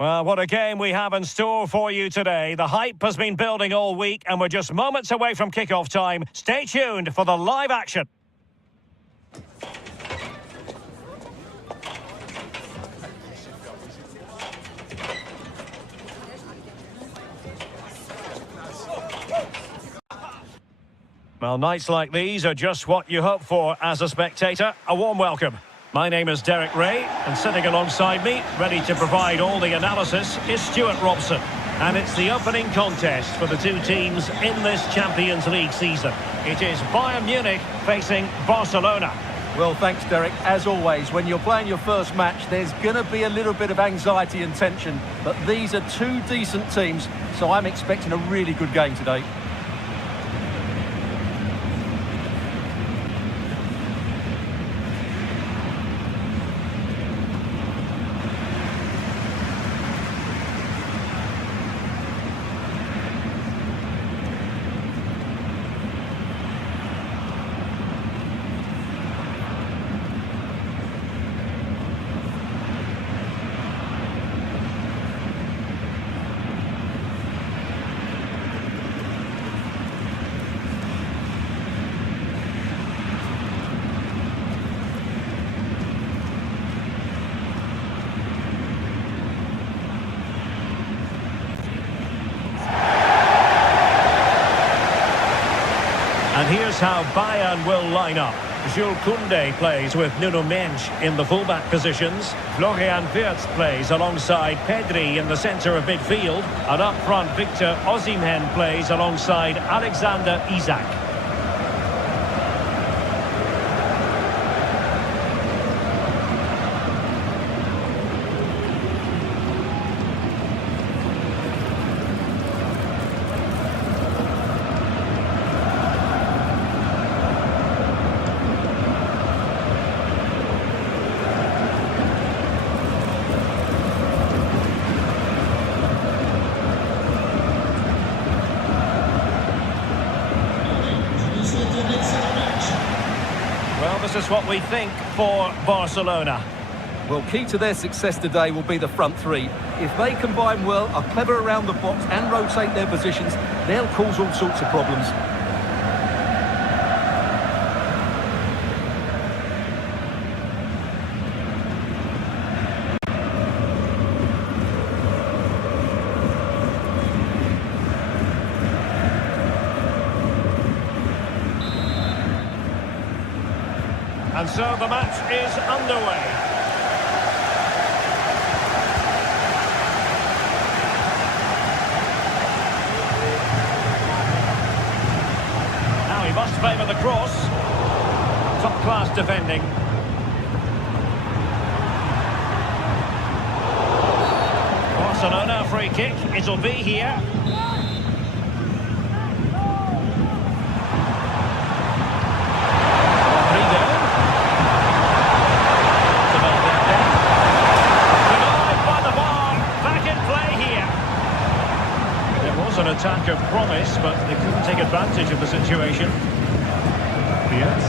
Well, what a game we have in store for you today. The hype has been building all week and we're just moments away from kickoff time. Stay tuned for the live action. Well, nights like these are just what you hope for as a spectator. A warm welcome. My name is Derek Ray, and sitting alongside me, ready to provide all the analysis, is Stuart Robson. And it's the opening contest for the two teams in this Champions League season. It is Bayern Munich facing Barcelona. Well, thanks, Derek. As always, when you're playing your first match, there's going to be a little bit of anxiety and tension. But these are two decent teams, so I'm expecting a really good game today. And here's how Bayern will line up. Jules Koundé plays with Nuno Mendes in the fullback positions. Florian Wirtz plays alongside Pedri in the centre of midfield. And up front, Victor Osimhen plays alongside Alexander Isak. Well, this is what we think for Barcelona. Well, key to their success today will be the front three. If they combine well, are clever around the box and rotate their positions, they'll cause all sorts of problems. And so the match is underway. Now he must favour the cross. Top-class defending. Barcelona free kick. It'll be here. An attack of promise, but they couldn't take advantage of the situation. Yes.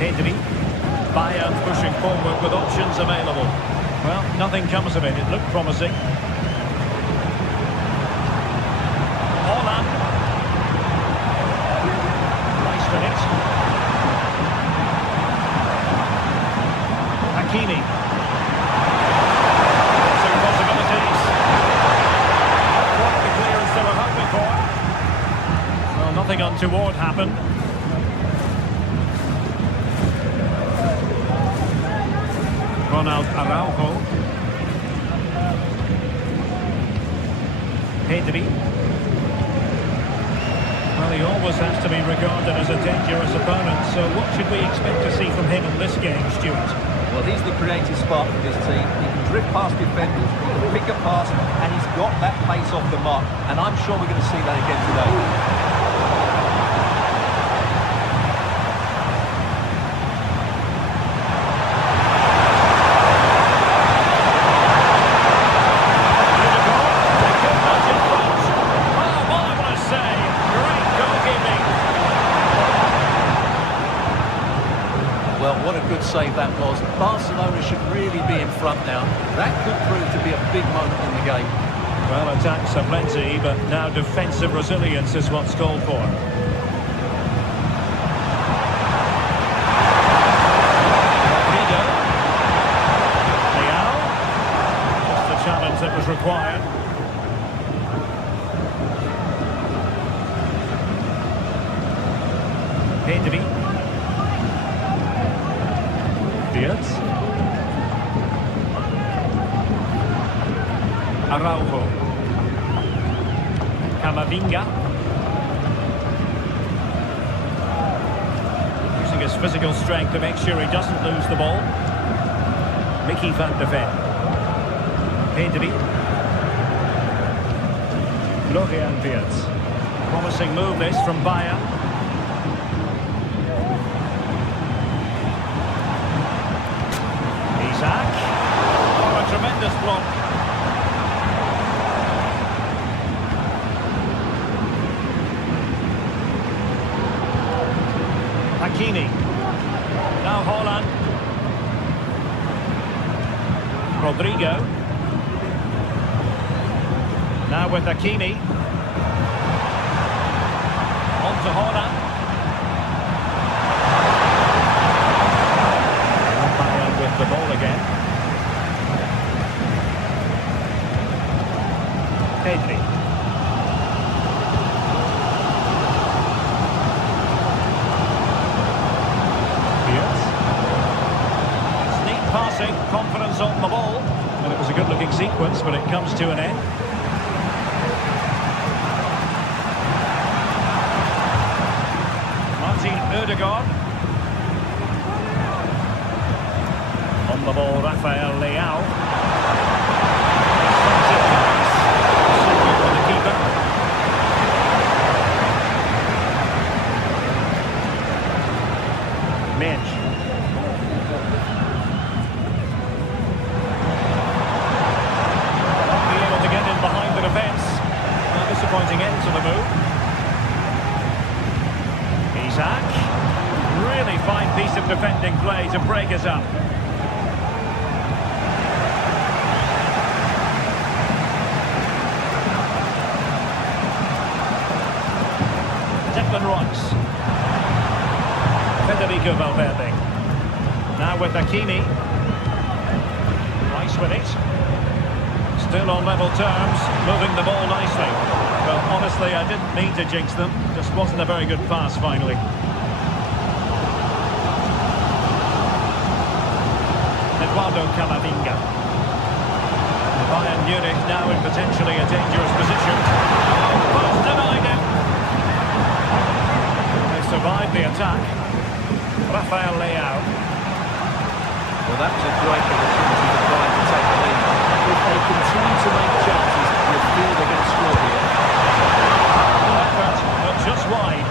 Pedri. Bayern pushing forward with options available. Well, nothing comes of it. It looked promising. Haaland. Nice minute. Hakimi. Nothing untoward happened. Ronald Araujo. Pedri. Well, he always has to be regarded as a dangerous opponent, so what should we expect to see from him in this game, Stuart? Well, he's the creative spark for this team. He can drift past defenders, he can pick a pass, and he's got that pace off the mark. And I'm sure we're going to see that again today. save that was. Barcelona should really be in front now. That could prove to be a big moment in the game. Well, attacks are plenty, but now defensive resilience is what's called for. Rodrigo. Leao. Just the challenge that was required. Pedri. Diaz. Araujo. Camavinga. Using his physical strength to make sure he doesn't lose the ball. Mickey van de Ven. Pedri. Florian Wirtz. Promising move this from Bayern. Isaac. Oh, a tremendous block. Hakimi. Now Haaland. Rodrigo. Now with Hakimi. On to Haaland. Bayern with the ball again. Pedri. Passing, confidence on the ball, and it was a good-looking sequence, but it comes to an end. Martin Ødegaard. On the ball, Rafael Leao. For the keeper. Mensch. Disappointing end to the move. Isaac. Really fine piece of defending play to break us up. Declan Rice. Federico Valverde. Now with Hakimi. Rice with it. Still on level terms, moving the ball nicely. Well, honestly, I didn't mean to jinx them. Just wasn't a very good pass, finally. Eduardo Camavinga. Bayern Munich now in potentially a dangerous position. Pass denied him. They survived the attack. Rafael Leao. Well, that was a great opportunity for Bayern to take the lead. If they continue to make chances, you feel they're going to score here. Good effort, but just wide.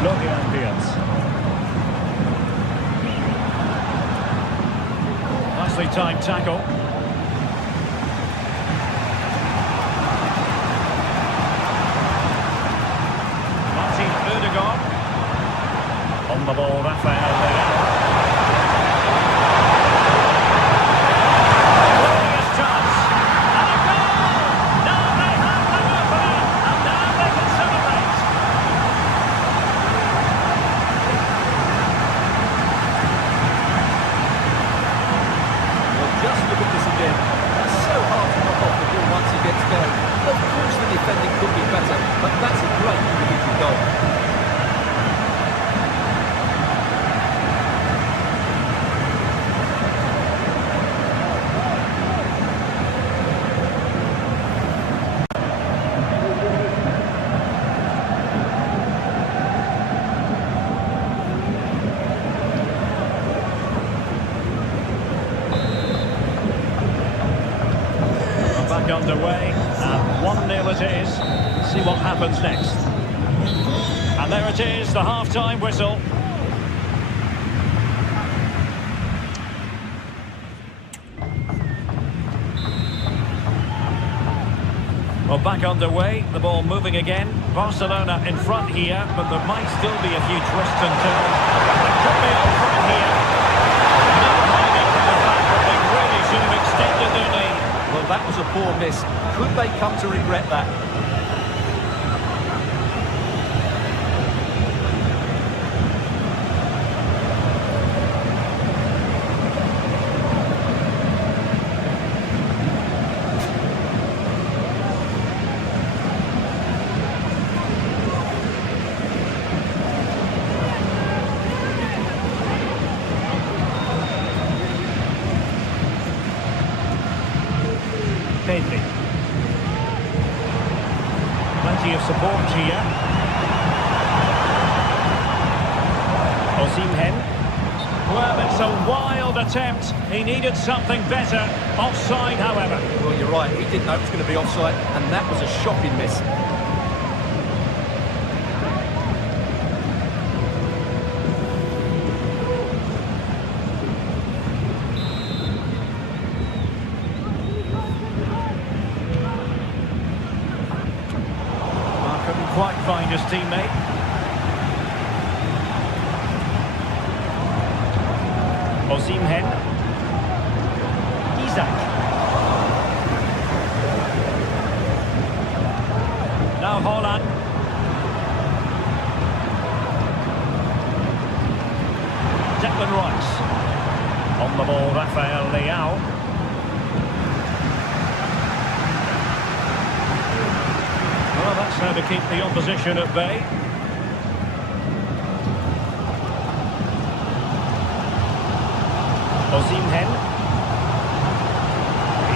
Florian Wirtz. Nicely timed tackle. Martin Ødegaard. On the ball, Rafael Leao. Glorious chance. And a goal! Now they have the opening, and now they can celebrate. Just look at this again. It's so hard to knock off the ball once he gets going. Of course the defending could be better, but that's a great individual goal. Let's see what happens next. And there it is, the half-time whistle. Well, back underway, the ball moving again. Barcelona in front here, but there might still be a few twists and turns. It could be over in here. Not hiding from the fact that they really should have extended their lead. Well, that was a poor miss. Could they come to regret that? Pedri. Plenty of support here. Osimhen. Well, it's a wild attempt. He needed something better. Offside, however. Well, you're right. He didn't know it was going to be offside, and that was a shocking miss. Couldn't quite find his teammate. Osimhen. Isak. Now Haaland. Declan Rice. On the ball, Rafael Leao. Well, that's how to keep the opposition at bay. Osimhen.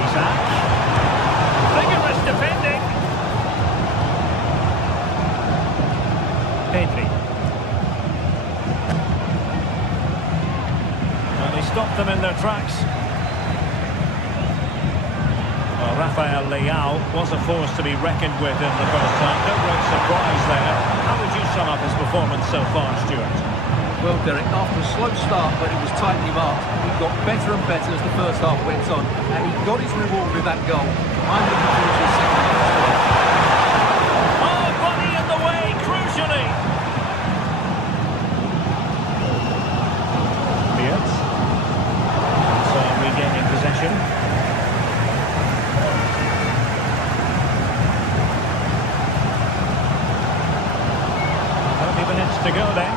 Isak. Vigorous defending. Pedri. Well, they stopped them in their tracks. Well, Rafael Leao was a force to be reckoned with in the first half. No great surprise there. How would you sum up his performance so far, Stuart? Well, Derek, after a slow start, but it was tightly marked, he got better and better as the first half went on, and he got his reward with that goal. I'm looking forward to his second half as well. Oh, body in the way, crucially. Beard. So regaining possession. 30 minutes to go then.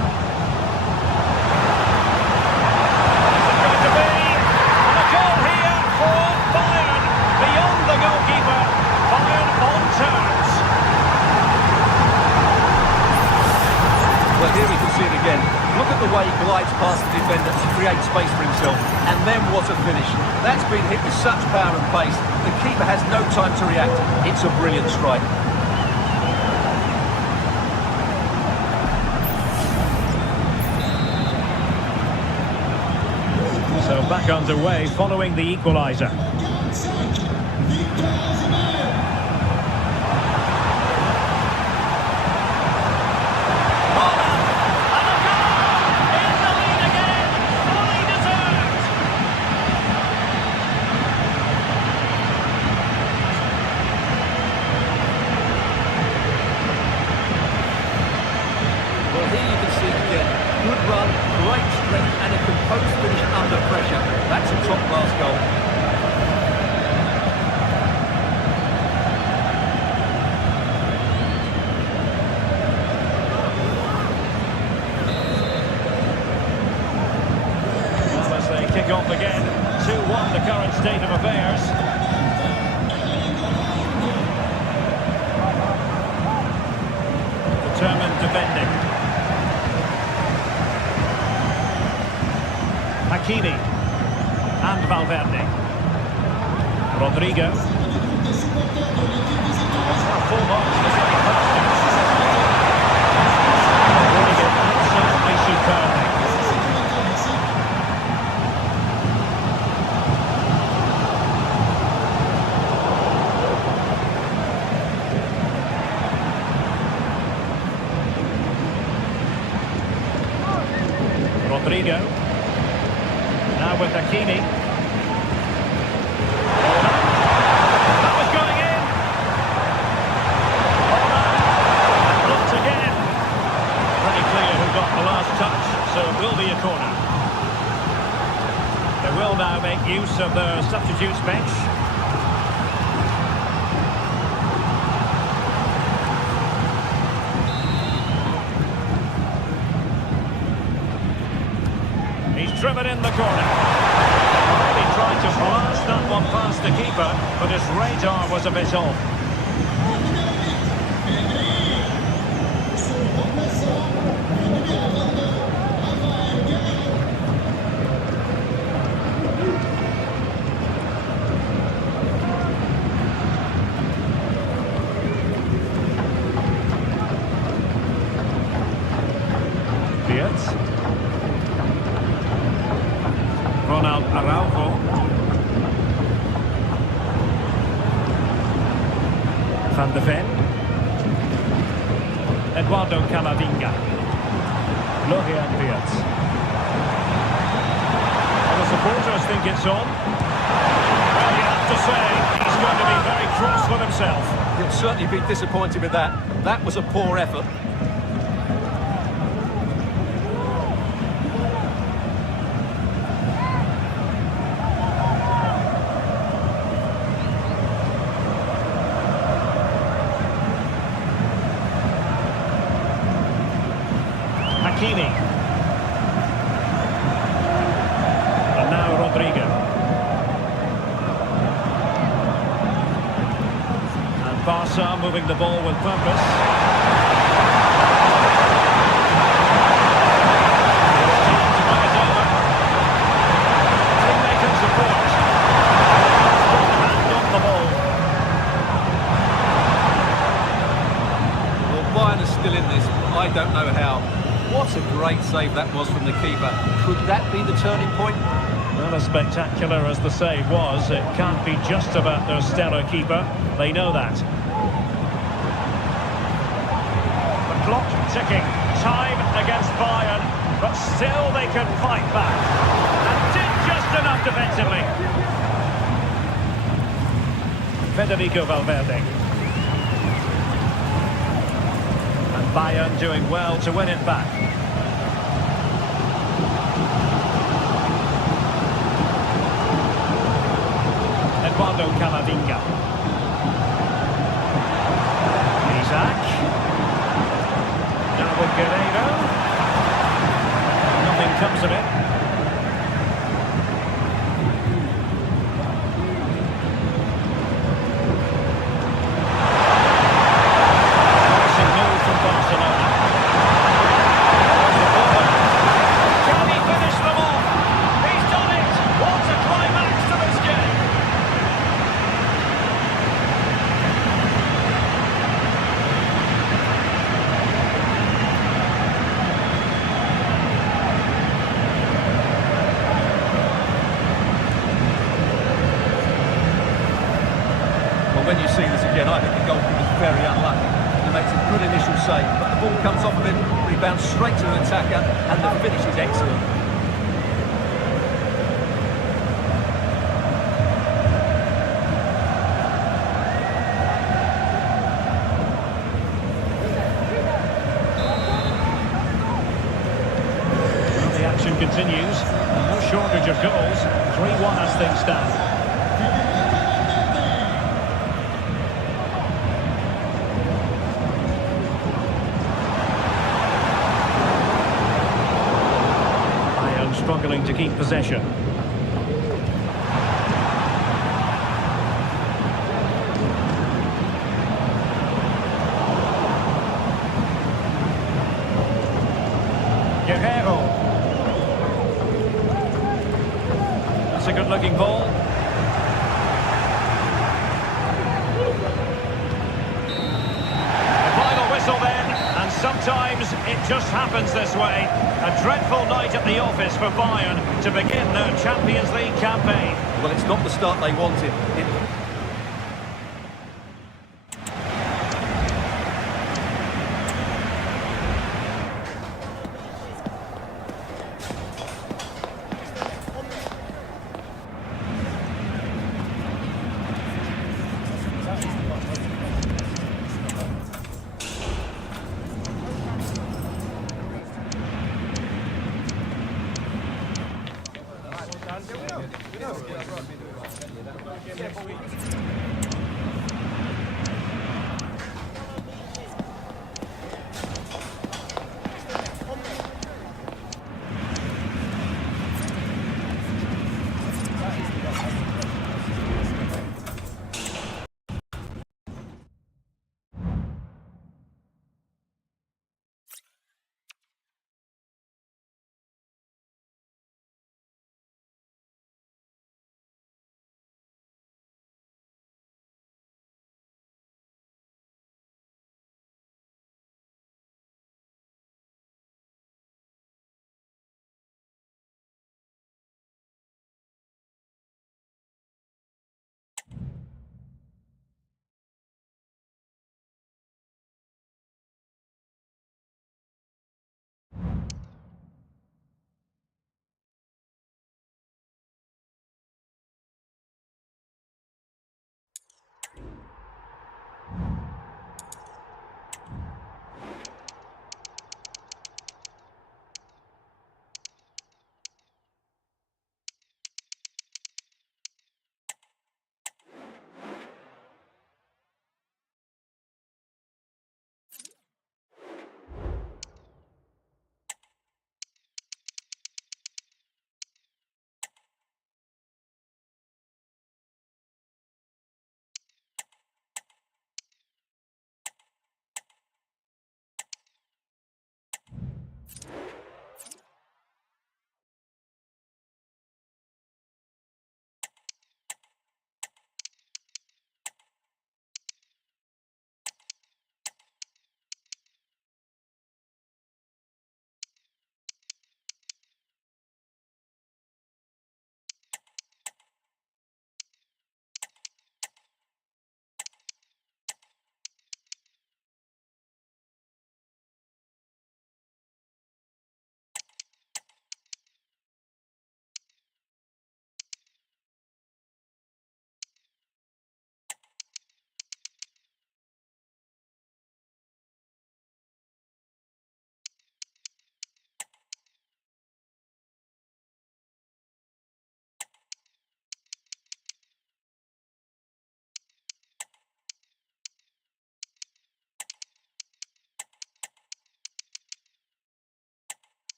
Well, here we can see it again. Look at the way he glides past the defender to create space for himself. And then what a finish. That's been hit with such power and pace. The keeper has no time to react. It's a brilliant strike. So back underway following the equaliser. Good run, great strength and a composed finish under pressure. That's a top-class goal. Well, as they kick off again, 2-1 the current state of affairs. Determined defending. Hakimi and Valverde. Rodrigo. Full marks to say doing it absolutely superbly. Rodrigo. Now with Hakimi. That was going in. And blocked again. Pretty clear who got the last touch, so it will be a corner. They will now make use of their substitutes bench. Driven in the corner. He tried to blast that one past the keeper, but his radar was a bit off. Ronald Araujo. Van de Ven. Eduardo Camavinga. Florian Wirtz. And the supporters think it's on. Well, you have to say, he's going to be very cross with himself. He'll certainly be disappointed with that. That was a poor effort. Hakimi. And now Rodrigo. And Barca moving the ball with purpose. Time to bring it over. Teammate and support. Hand on the ball. Well, Bayern is still in this. I don't know how. What a great save that was from the keeper. Could that be the turning point? Well, as spectacular as the save was, it can't be just about their stellar keeper. They know that. The clock ticking. Time against Bayern, but still they can fight back. And did just enough defensively. Federico Valverde. Bayern doing well to win it back. Eduardo Camavinga. Isaac. Now with Guerreiro. Nothing comes of it. When you see this again, I think the goalkeeper is very unlucky. He makes a good initial save, but the ball comes off of him, rebounds straight to an attacker, and the finish is excellent. Well, the action continues. No shortage of goals. 3-1 as things stand. Struggling to keep possession. Guerreiro. That's a good-looking ball. The final whistle then, and sometimes it just happens this way. A dreadful night at the office for Bayern to begin their Champions League campaign. Well, it's not the start they wanted.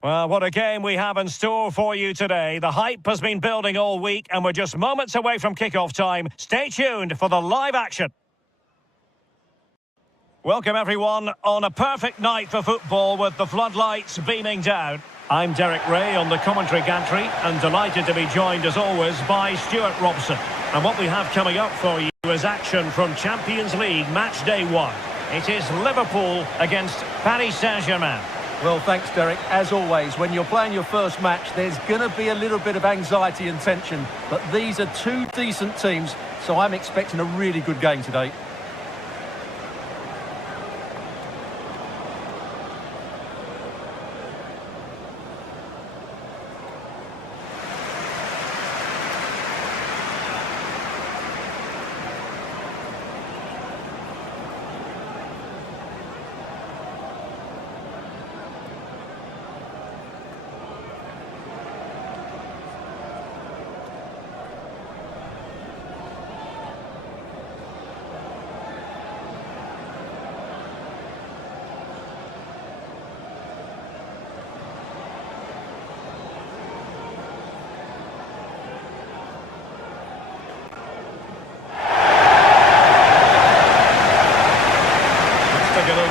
Well, what a game we have in store for you today. The hype has been building all week and we're just moments away from kick-off time. Stay tuned for the live action. Welcome everyone on a perfect night for football with the floodlights beaming down. I'm Derek Ray on the commentary gantry and delighted to be joined as always by Stuart Robson. And what we have coming up for you is action from Champions League match day 1. It is Liverpool against Paris Saint-Germain. Well, thanks, Derek. As always, when you're playing your first match, there's going to be a little bit of anxiety and tension. But these are two decent teams, so I'm expecting a really good game today.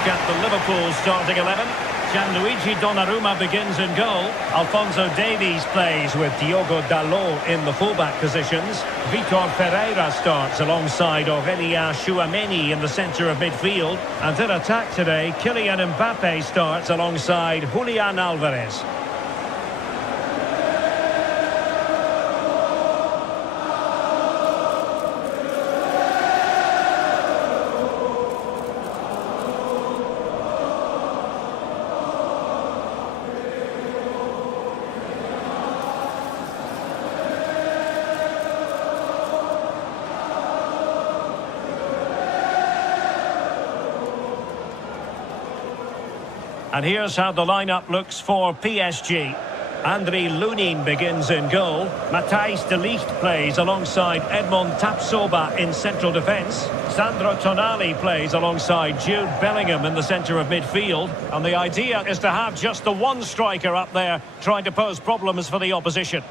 At the Liverpool starting 11. Gianluigi Donnarumma begins in goal. Alphonso Davies plays with Diogo Dalot in the fullback positions. Vitor Pereira starts alongside Aurélien Tchouameni in the centre of midfield. And in attack today, Kylian Mbappe starts alongside Julian Alvarez. And here's how the lineup looks for PSG. Andriy Lunin begins in goal. Matthijs de Ligt plays alongside Edmond Tapsoba in central defence. Sandro Tonali plays alongside Jude Bellingham in the centre of midfield. And the idea is to have just the one striker up there trying to pose problems for the opposition.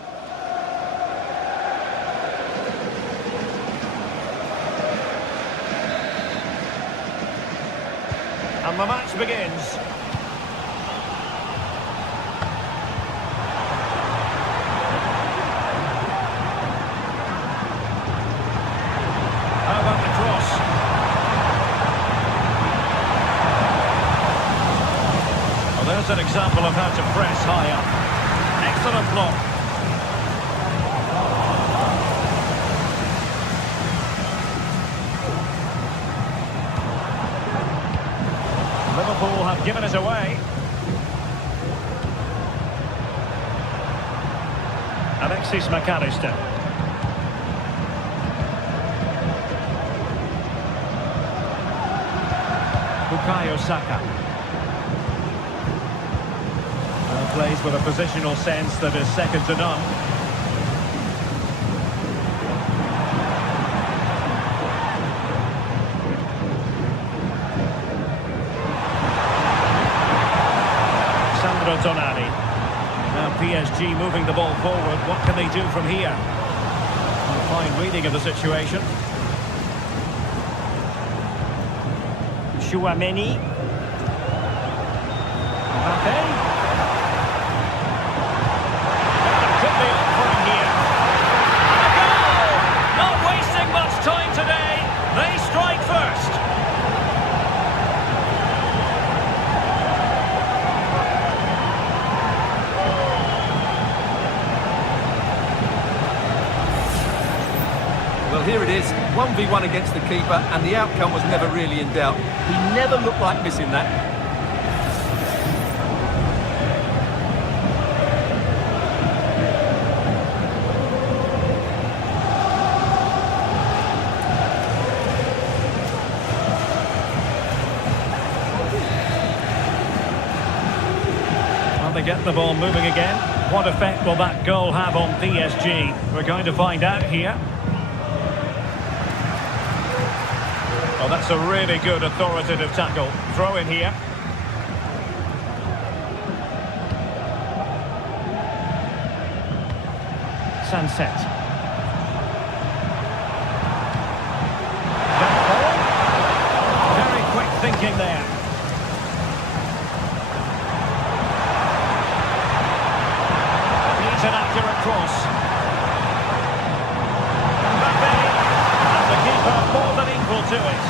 And the match begins. There's an example of how to press high up. Excellent block. Liverpool have given it away. Alexis McAllister. Bukayo Saka. Plays with a positional sense that is second to none. Sandro Tonali. Now PSG moving the ball forward. What can they do from here? A fine reading of the situation. Tchouameni. Mbappe. Time today, they strike first. Well, here it is, 1v1 against the keeper, and the outcome was never really in doubt. He never looked like missing that. They get the ball moving again. What effect will that goal have on PSG? We're going to find out here. Oh, that's a really good authoritative tackle. Throw in here. Sunset. Very quick thinking there. Needs an accurate cross. Mbappe, and the keeper more than equal to it.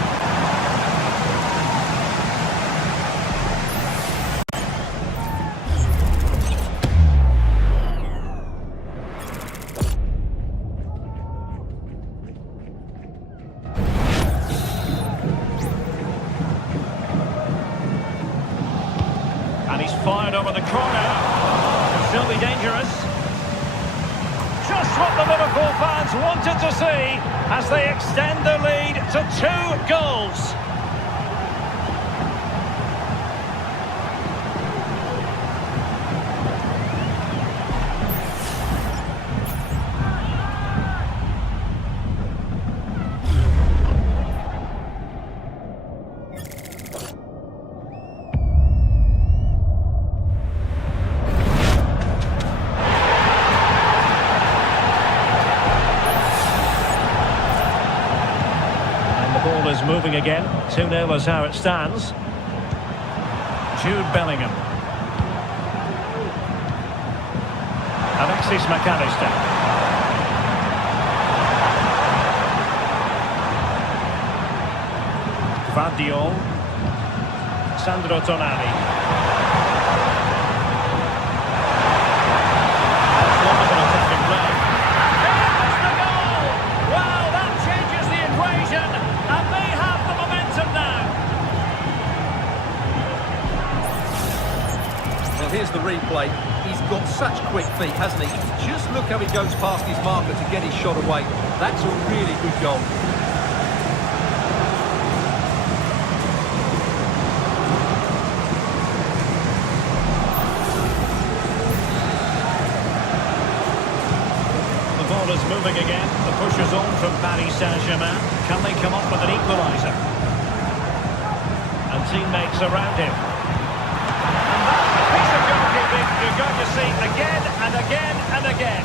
And he's fired over the corner. Could still be dangerous. Just what the Liverpool fans wanted to see as they extend the lead to 2 goals. Ball is moving again. 2-0 is how it stands. Jude Bellingham. Alexis McAllister. Gvardiol. Sandro Tonali. Wonderful attacking play. Here's the goal! Wow, that changes the equation. And they have the momentum now. Well, here's the replay. He's got such quick feet, hasn't he? Just look how he goes past his marker to get his shot away. That's a really good goal. The ball is moving again. The push is on from Paris Saint-Germain. Can they come up with an equaliser? And teammates around him. And that piece of goalkeeping you're going to see again and again and again.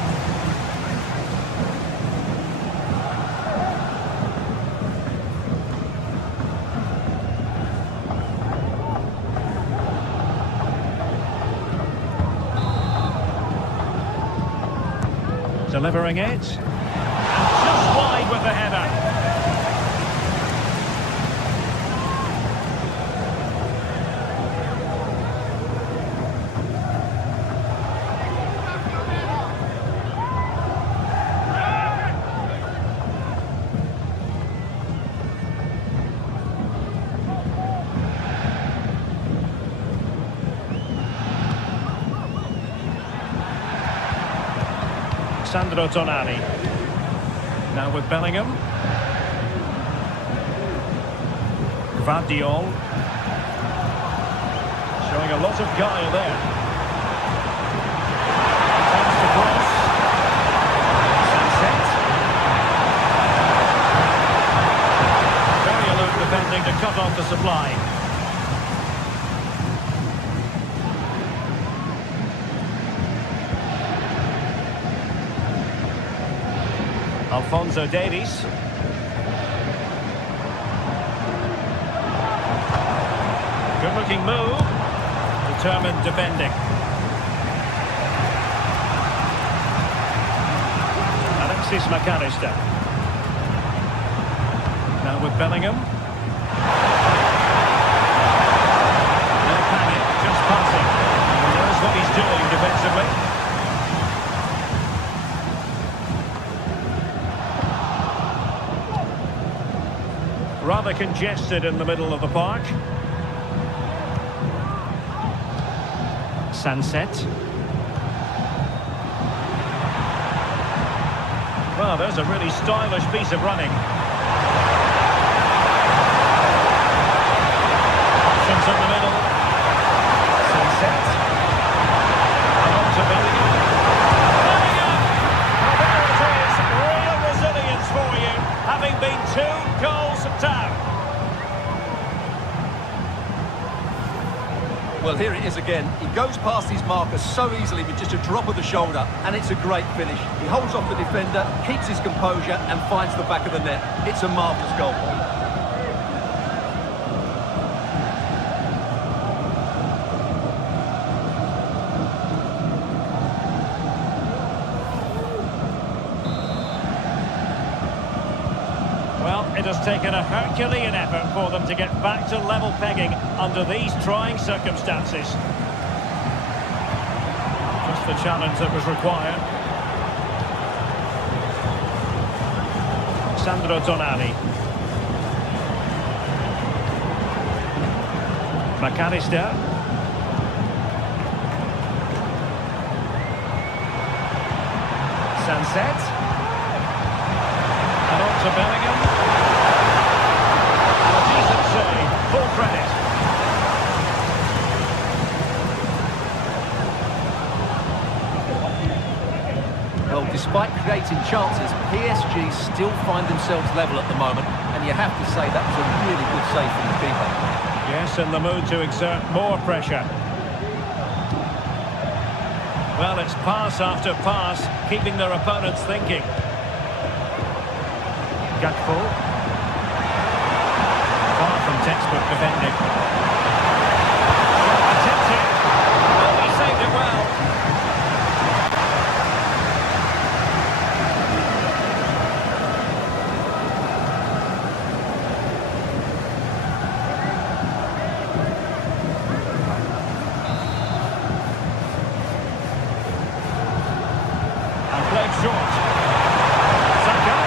Delivering it. And just wide with the header. Sandro Tonali. Now with Bellingham. Gvardiol. Showing a lot of guile there. Attempts to cross. Sunset. Very alert defending to cut off the supply. Alphonso Davies. Good looking move. Determined defending. Alexis McAllister. Now with Bellingham. No panic, just passing. He knows what he's doing defensively. Rather congested in the middle of the park. Sunset. Well, there's a really stylish piece of running. Options in the middle. Sunset. And on to Bellingham. Bellingham! Well, there it is. Real resilience for you, having been 2 goals down. Well, Well, here it is again. He goes past his marker so easily with just a drop of the shoulder, and it's a great finish. He holds off the defender, keeps his composure, and finds the back of the net. It's a marvellous goal. Well, it has taken a Herculean effort for them to get back to level pegging under these trying circumstances. Just the challenge that was required. Sandro Tonali. McAllister. Sunset. And on to Bellingham. A decent save, full credit. Well, despite creating chances, PSG still find themselves level at the moment, and you have to say that was a really good save from the keeper. Yes, in the mood to exert more pressure. Well, it's pass after pass, keeping their opponents thinking. Gakpo. Far from textbook defending. Attempted. Oh, he saved it well. And played short. Saka.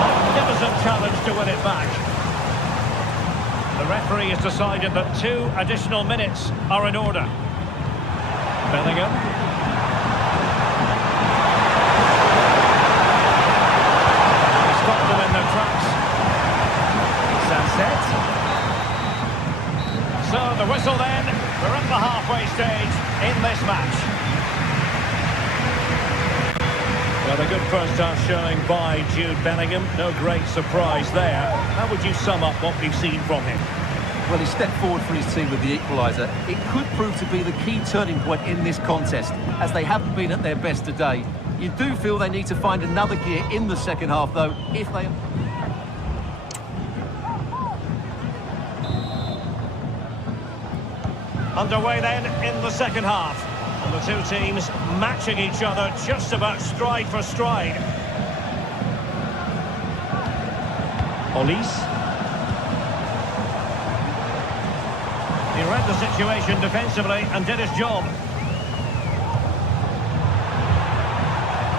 Magnificent challenge to win it back. The referee has decided that 2 additional minutes are in order. Bellingham. He stopped them in their tracks. Sunset. So the whistle then. We're at the halfway stage in this match. Well, a good first half showing by Jude Bellingham. No great surprise there. How would you sum up what we've seen from him? Well, he stepped forward for his team with the equaliser. It could prove to be the key turning point in this contest, as they haven't been at their best today. You do feel they need to find another gear in the second half, though, if they... Underway then in the second half. And the two teams matching each other just about stride for stride. Olise. He read the situation defensively and did his job.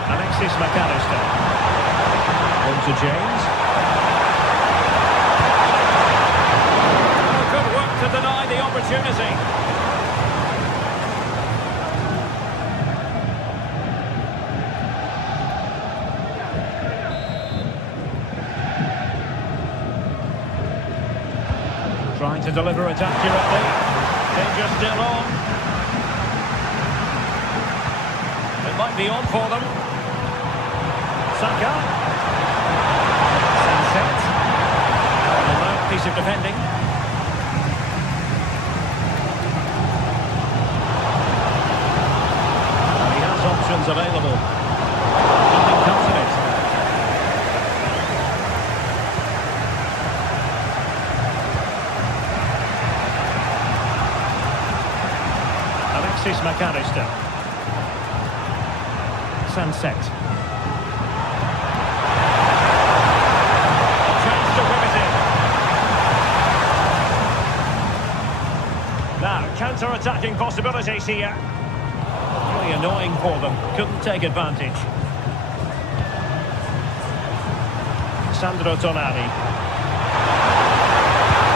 Alexis McAllister. On to James. Good work to deny the opportunity. Trying to deliver it accurately. Danger still on. It might be on for them. Saka. Sunset. A loud piece of defending. And he has options available. Nothing comes of it. Alexis McAllister. Sunset. A chance to whip it in. Now, counter-attacking possibilities here. Really annoying for them. Couldn't take advantage. Sandro Tonali.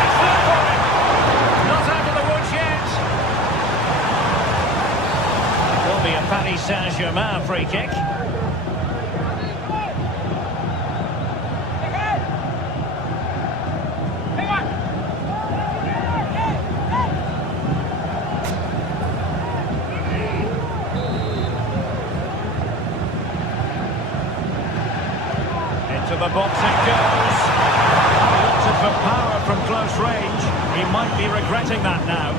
It's there for him. Not out of the woods yet. Will be a Paris Saint-Germain free kick. Into the box it goes. He wanted for power from close range. He might be regretting that now.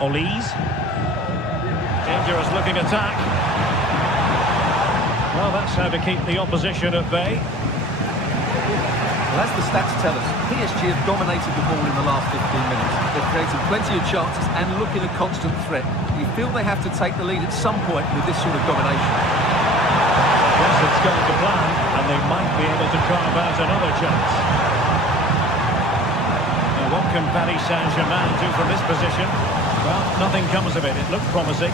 Olise. Dangerous looking attack. Well, that's how to keep the opposition at bay. Well, as the stats tell us, PSG have dominated the ball in the last 15 minutes. They've created plenty of chances and look in a constant threat. You feel they have to take the lead at some point with this sort of domination. Yes, it's going to plan, and they might be able to carve out another chance. Now, what can Paris Saint-Germain do from this position? Well, nothing comes of it. It looked promising.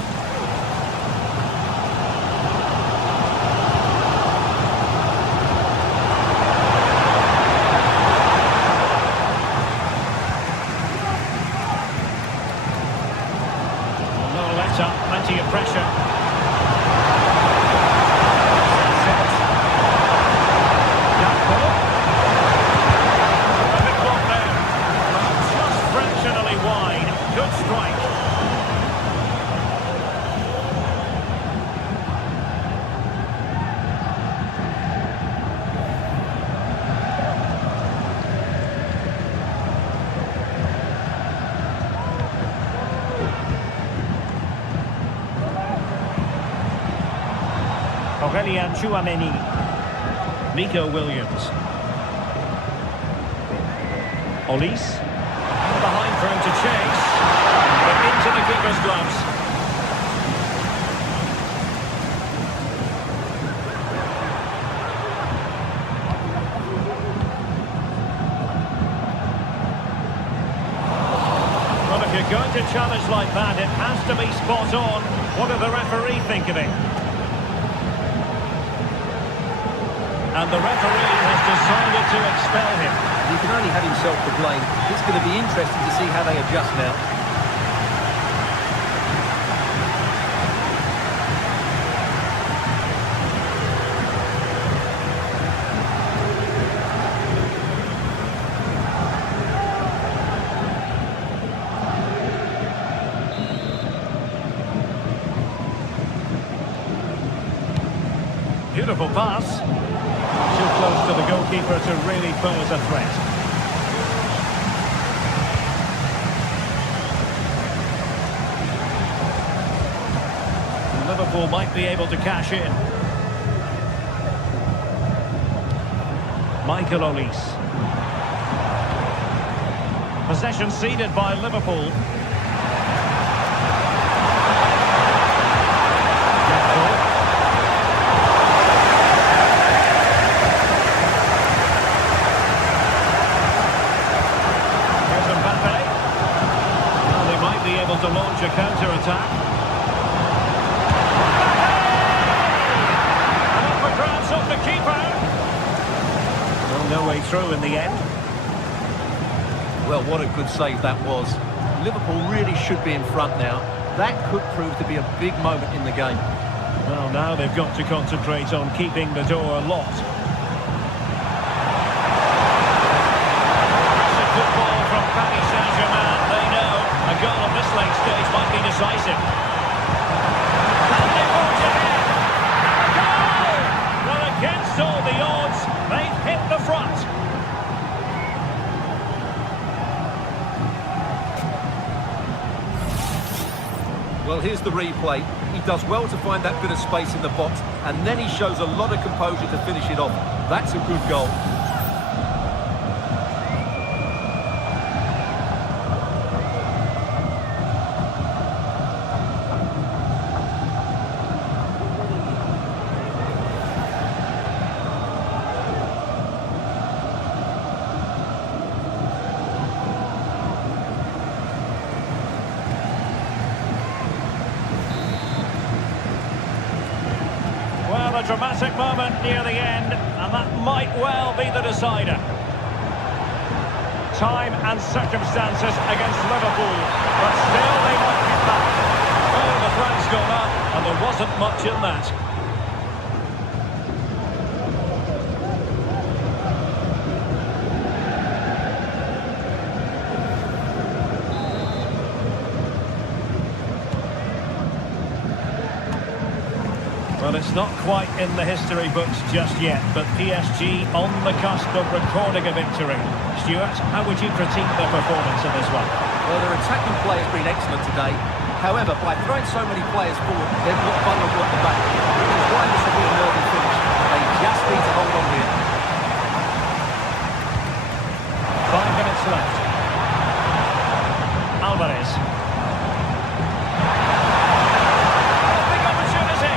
No let up, plenty of pressure. Perfect block there. Just fractionally wide. Good strike. Aurélien Tchouameni. Nico Williams. Olise. Behind for him to chase. But into the keeper's gloves. Well, if you're going to challenge like that, it has to be spot on. What did the referee think of it? And the referee has decided to expel him. He can only have himself to blame. It's going to be interesting to see how they adjust now. Beautiful pass. Too close to the goalkeeper to really pose a threat. Liverpool might be able to cash in. Michael Olise. Possession ceded by Liverpool. To launch a counter-attack. And up for grabs off the keeper. Well, no way through in the end. Well, what a good save that was. Liverpool really should be in front now. That could prove to be a big moment in the game. Well, now they've got to concentrate on keeping the door locked. Aggressive football from Paris Saint-Germain. They know a goal at this late stage might be decisive. And they forge ahead. And a goal! Well, against all the odds, they've hit the front. Well, here's the replay. He does well to find that bit of space in the box, and then he shows a lot of composure to finish it off. That's a good goal. A dramatic moment near the end, and that might well be the decider. Time and circumstances against Liverpool, but still they might get back. Oh, the flags gone up, and there wasn't much in that. Well, it's not quite in the history books just yet, but PSG on the cusp of recording a victory. Stuart, how would you critique their performance in this one? Well, their attacking play has been excellent today. However, by throwing so many players forward, they've looked vulnerable at the back. Which is why this will be a nervy finish. They just need to hold on here. 5 minutes left. Alvarez. Big opportunity.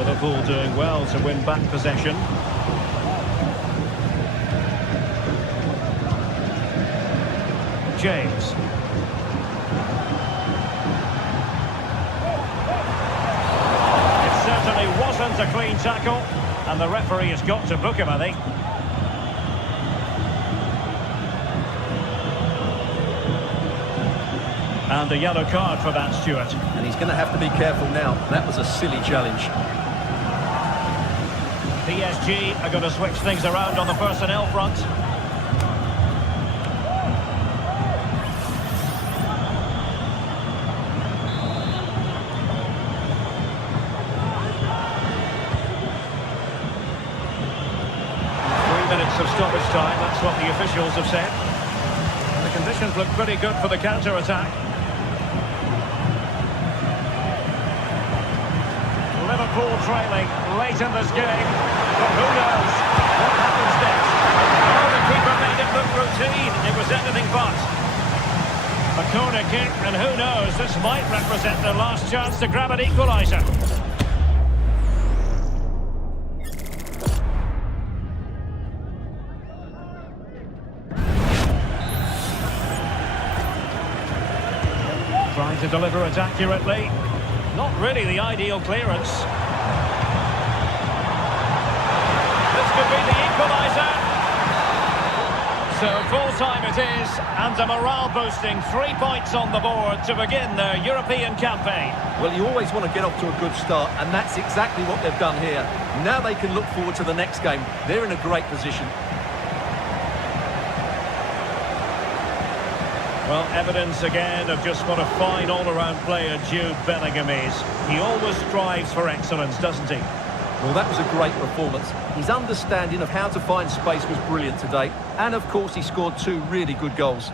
Liverpool doing well to win back possession. James. It certainly wasn't a clean tackle, and the referee has got to book him, I think. And a yellow card for that, Stuart. And he's going to have to be careful now. That was a silly challenge. PSG are going to switch things around on the personnel front. Of stoppage time, that's what the officials have said. The conditions look pretty good for the counter-attack. Liverpool trailing late in this game, but who knows what happens next. Oh, the keeper made it look routine, it was anything but. A corner kick, and who knows, this might represent their last chance to grab an equaliser. Trying to deliver it accurately. Not really the ideal clearance. This could be the equaliser. So full-time it is, and a morale-boosting 3 points on the board to begin their European campaign. Well, you always want to get off to a good start, and that's exactly what they've done here. Now they can look forward to the next game. They're in a great position. Well, evidence again of just what a fine all-around player Jude Bellingham is. He always strives for excellence, doesn't he? Well, that was a great performance. His understanding of how to find space was brilliant today. And, of course, he scored 2 really good goals.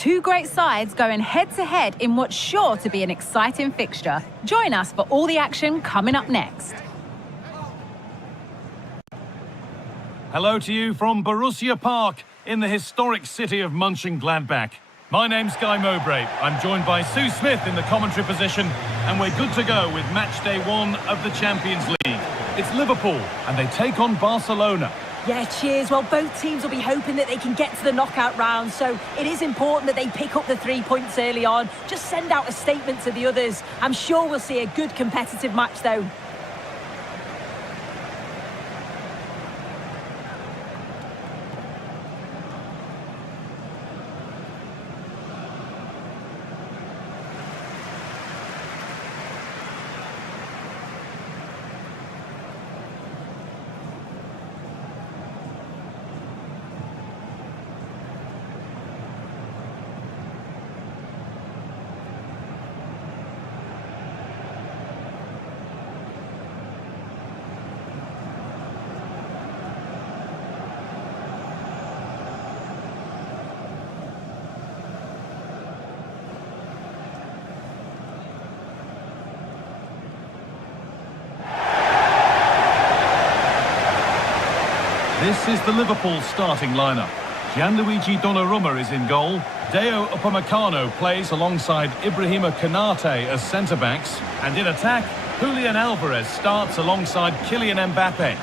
Two great sides going head-to-head in what's sure to be an exciting fixture. Join us for all the action coming up next. Hello to you from Borussia Park in the historic city of Mönchengladbach. My name's Guy Mowbray. I'm joined by Sue Smith in the commentary position, and we're good to go with match day 1 of the Champions League. It's Liverpool, and they take on Barcelona. Yeah, cheers. Well, both teams will be hoping that they can get to the knockout round, so it is important that they pick up the 3 points early on. Just send out a statement to the others. I'm sure we'll see a good competitive match, though. This is the Liverpool starting lineup. Gianluigi Donnarumma is in goal. Dayot Upamecano plays alongside Ibrahima Konate as centre-backs. And in attack, Julian Alvarez starts alongside Kylian Mbappe.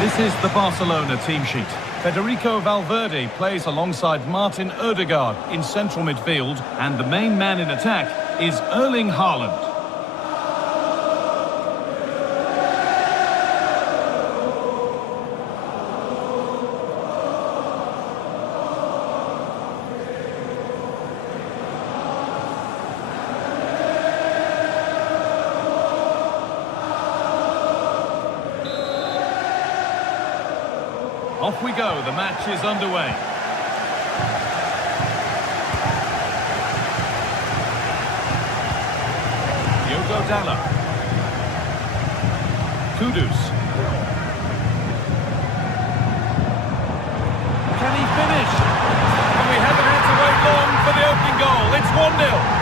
This is the Barcelona team sheet. Federico Valverde plays alongside Martin Odegaard in central midfield, and the main man in attack is Erling Haaland. Off we go, the match is underway. Diogo Dalot. Kudus. Can he finish? And we haven't had to wait long for the opening goal. It's 1-0.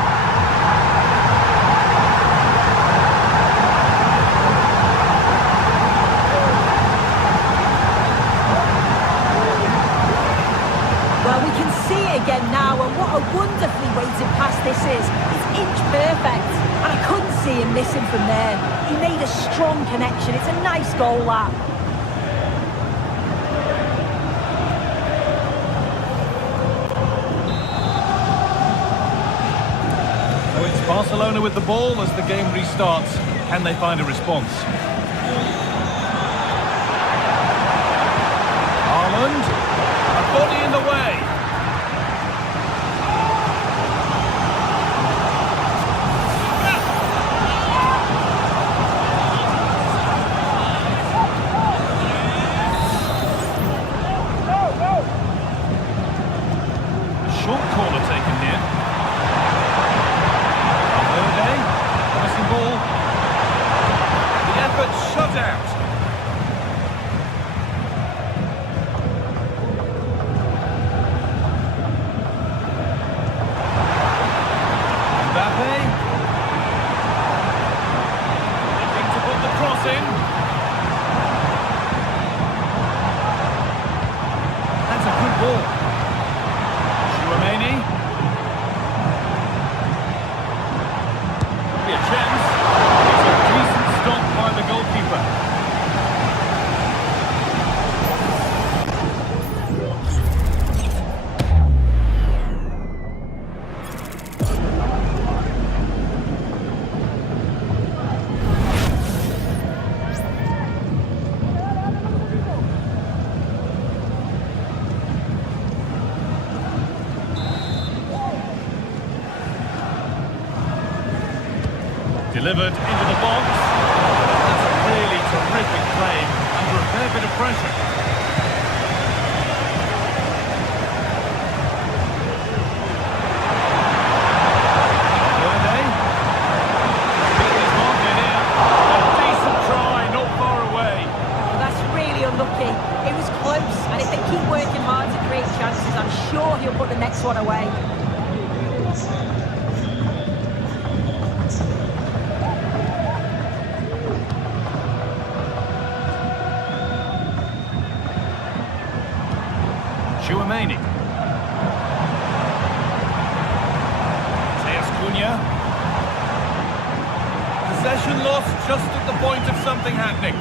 Well, we can see it again now, and what a wonderfully weighted pass this is. It's inch perfect, and I couldn't see him missing from there. He made a strong connection. It's a nice goal, that. So it's Barcelona with the ball as the game restarts. Can they find a response? Haaland. A body in the way. Short corner taken here. Valverde, promising ball. The effort Delivered into the box. That's a really terrific claim under a fair bit of pressure. Sure, he'll put the next one away. Tchouaméni. Mateus Cunha. Possession lost just at the point of something happening.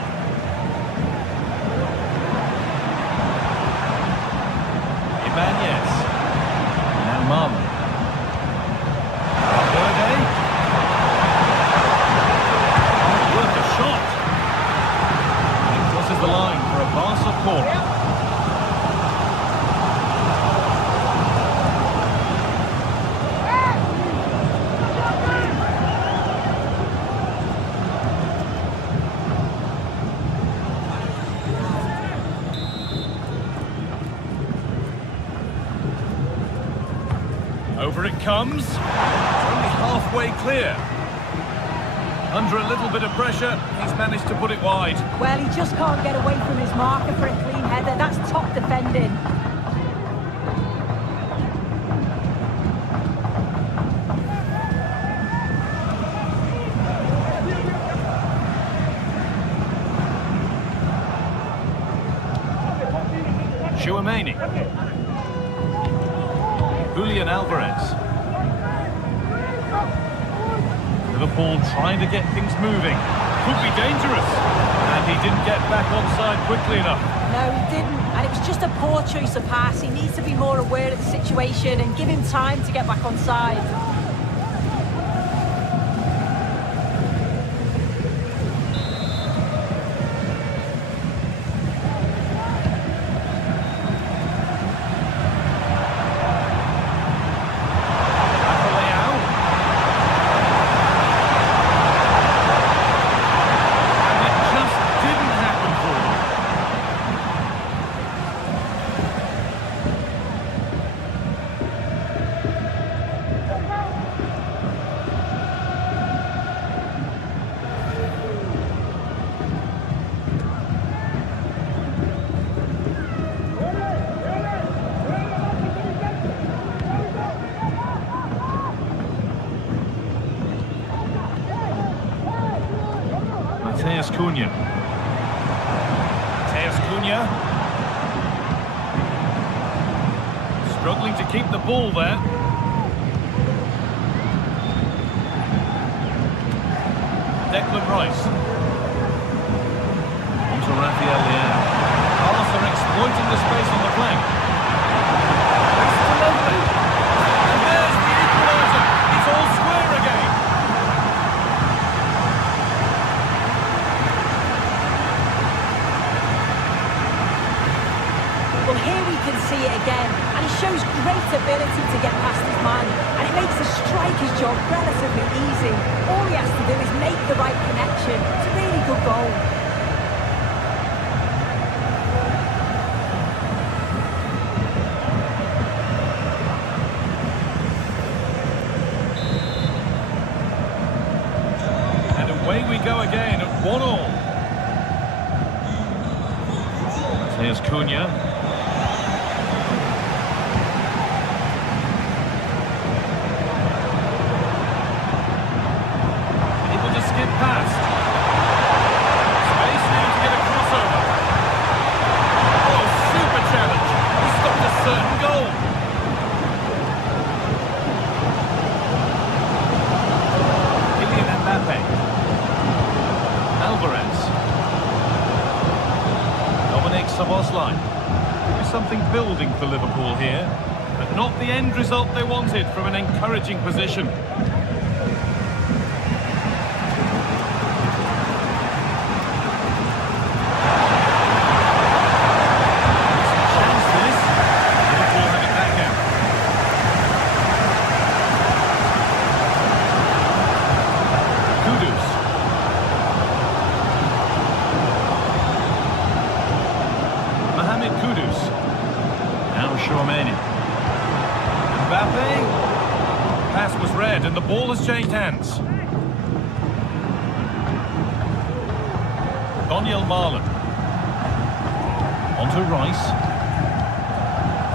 Ibanez. Now Marlon. Valverde. Worth a shot. And it crosses the line for a Barca corner. Over it comes. It's only halfway clear. Under a little bit of pressure, he's managed to put it wide. Well, he just can't get away from his marker for a clean header. That's top defending. Tchouaméni. Julian Alvarez. Liverpool trying to get things moving. Could be dangerous. And he didn't get back onside quickly enough. No, he didn't. And it was just a poor choice of pass. He needs to be more aware of the situation and give him time to get back onside. Mateus Cunha. Mateus Cunha. Struggling to keep the ball there. Declan Rice. On to Rafael Leão. Barca exploiting the space on the flank. That's to Lovely. And there's the equaliser. It's all square again. Well, here we can see it again, and he shows great ability to get past his man, and it makes the striker's job relatively easy. All he has to do is make the right connection. It's a really good goal. And away we go again at 1-1. Mateus Cunha. Past. Space now to get a crossover. Oh, super challenge. He stopped a certain goal. Kylian Mbappe. Alvarez. Dominic Szoboszlai. There's something building for Liverpool here, but not the end result they wanted from an encouraging position. Kudu. Tchouaméni. Mbappe. Pass was read and the ball has changed hands. Donyell Malen. On to Rice.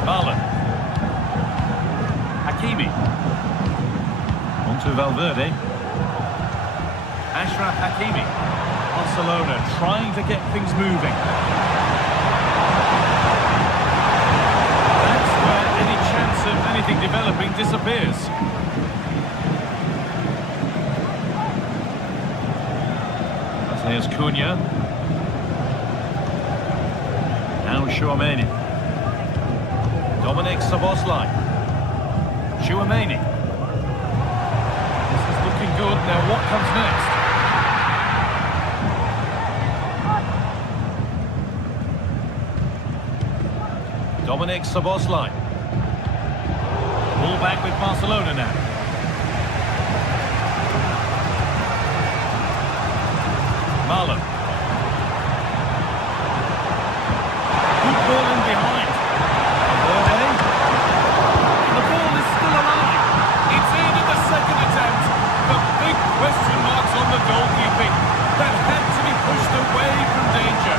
Malen. Hakimi. On to Valverde. Achraf Hakimi. Barcelona trying to get things moving. That's where any chance of anything developing disappears. There's Cunha. Now Tchouaméni. Dominic Szoboszlai. Tchouaméni. This is looking good. Now what comes next? Dominic Szoboszlai. Ball back with Barcelona now. Malen. Good ball in behind. Valverde. The ball is still alive. It's in the second attempt. But big question marks on the goalkeeping. That had to be pushed away from danger.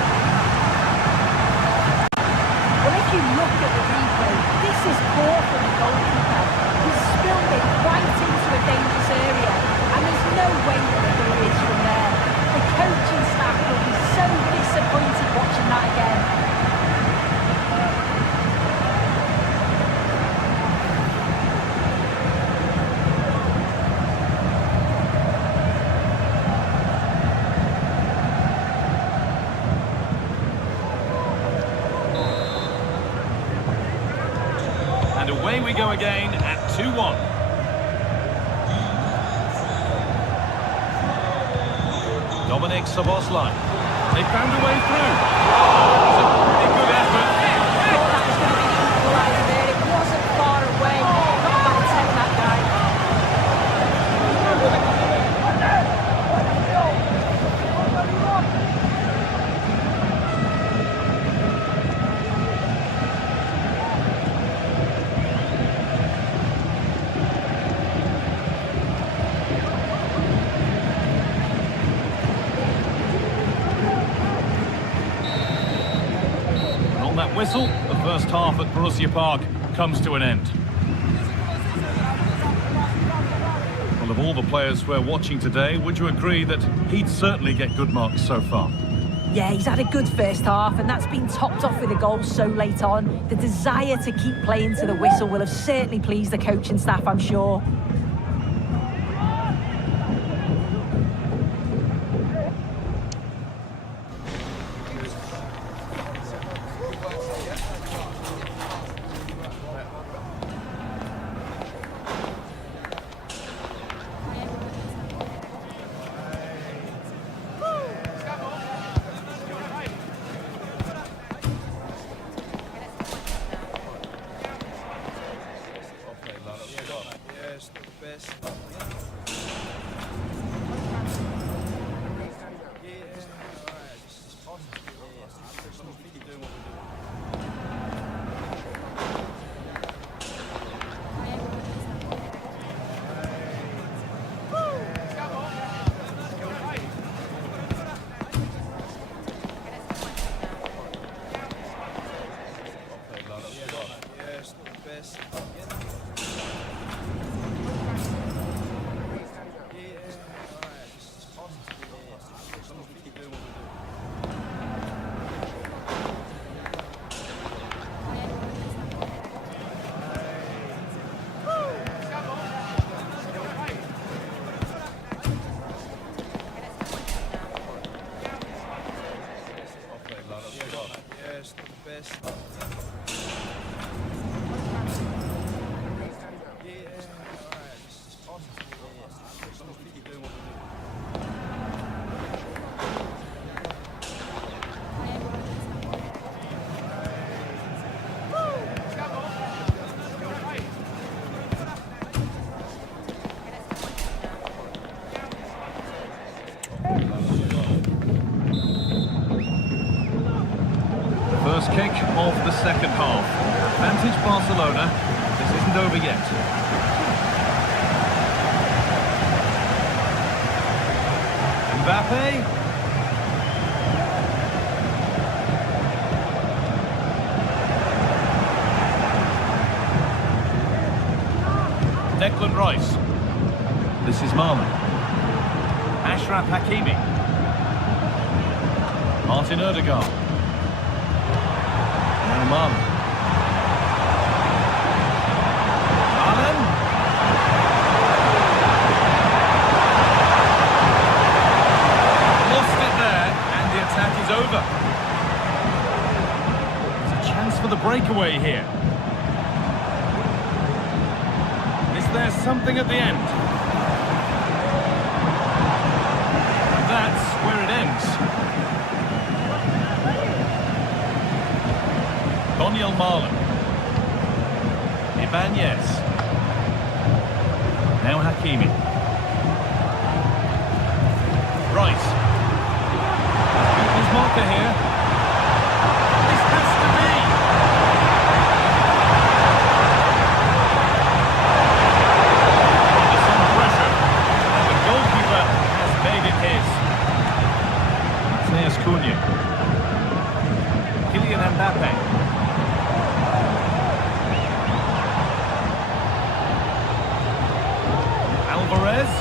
Well, if you look at the replay, this is poor from the goalkeeper. He's spilled it right into a dangerous area. And there's no way that the goal is from there. The coaching staff will be so disappointed watching that again. And away we go again at 2-1. Dominic Szoboszlai. They found a way through. It's a pretty good effort. I thought that was going to be the equaliser there. It wasn't far away. Not bad attempt, that guy. On that whistle, the first half at Borussia Park comes to an end. Well, of all the players we're watching today, would you agree that he'd certainly get good marks so far? Yeah, he's had a good first half, and that's been topped off with a goal so late on. The desire to keep playing to the whistle will have certainly pleased the coaching staff, I'm sure. First kick of the second half. Advantage Barcelona. This isn't over yet. Mbappe. Declan Rice. This is Marlon. Ashraf Hakimi. Martin Ødegaard. Now Marlon. Marlon. Lost it there, and the attack is over. There's a chance for the breakaway here. Is there something at the end? And that's where it ends. Donyell Marlon. Ibanez. Now Hakimi. Rice. His marker here. This has to be. Under some pressure. And the goalkeeper has made it his. Matheus Cunha. Kylian Mbappe. Alvarez,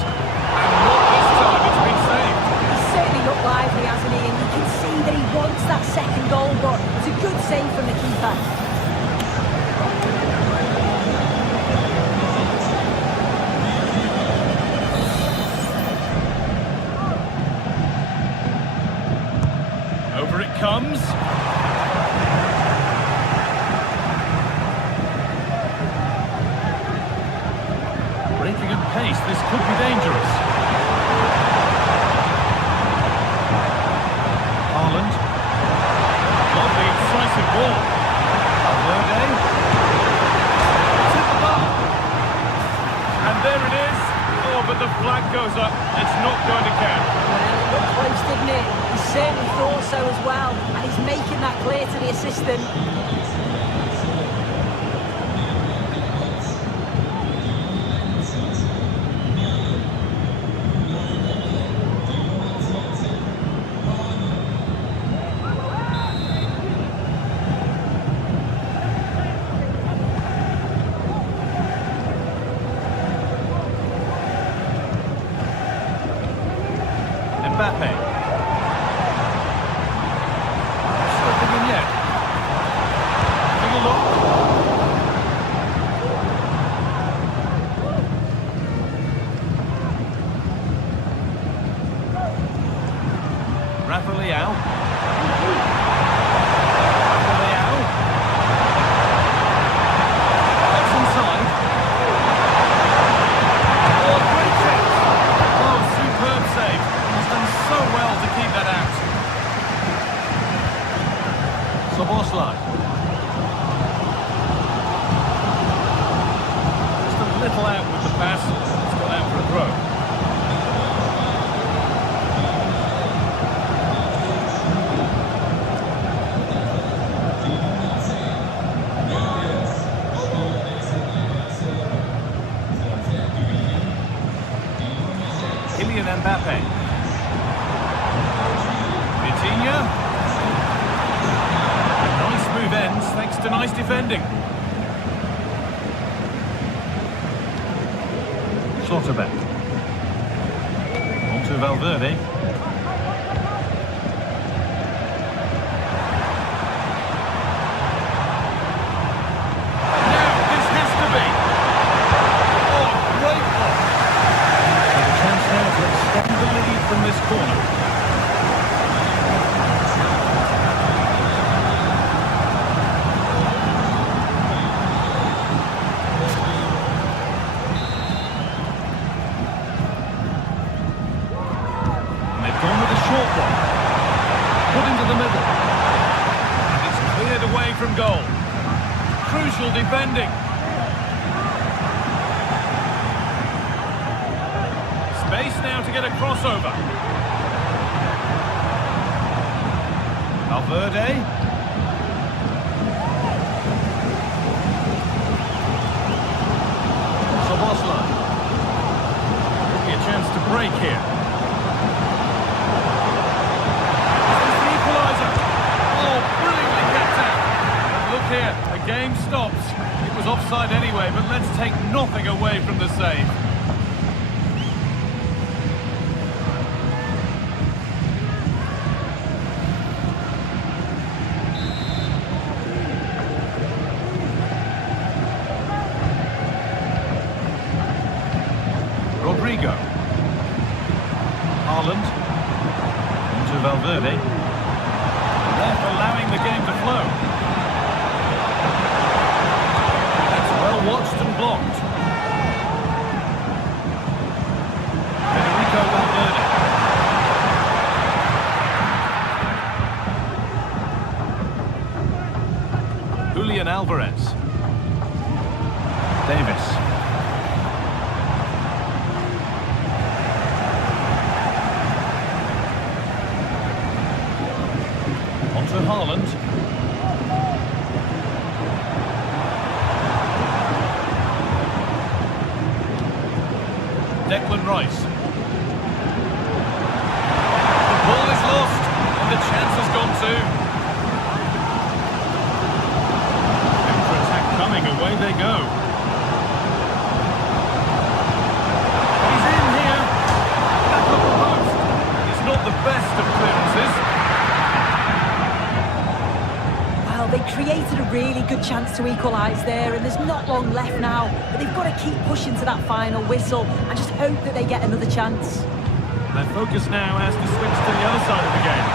and not this time, it's been saved. He's certainly looked lively, hasn't he? And you can see that he wants that second goal, but it's a good save from the keeper. Over it comes. Breaking at pace, this could be dangerous. Haaland. Lovely, incisive ball. Valverde. It's hit the bar. And there it is. Oh, but the flag goes up. It's not going to count. Well, it looked close, didn't it? He certainly thought so as well. And he's making that clear to the assistant. Mbappe. Slipping in yet. Having a look. Rafa Leao. Rafa Leao. That's inside. Oh, great chance. Oh, superb save. He's done so well to keep that out. Szoboszlai. Just a little out with the pass. It's gone out for a throw. Kylian Mbappe. Vitinha. Nice move ends thanks to nice defending. Schlotterbeck. On to Valverde. Now, this has to be. Oh, great ball. With a chance now to extend the lead from this corner. And they've gone with a short one. Put into the middle. And it's cleared away from goal. Crucial defending. Space now to get a crossover. Valverde. break here. This is the equaliser. Oh, brilliantly kept out. Look here, the game stops. It was offside anyway, but let's take nothing away from the save. Rodrigo. Haaland. Into Valverde. Left allowing the game to flow. That's well watched and blocked. Federico Valverde. Julian Alvarez. Davis. To Haaland. Declan Rice. The ball is lost and the chance has gone too. Counter-attack coming, away they go. He's in here. Back on the post. It's not the best of clearances. They created a really good chance to equalise there, and there's not long left now, but they've got to keep pushing to that final whistle and just hope that they get another chance. Their focus now has to switch to the other side of the game.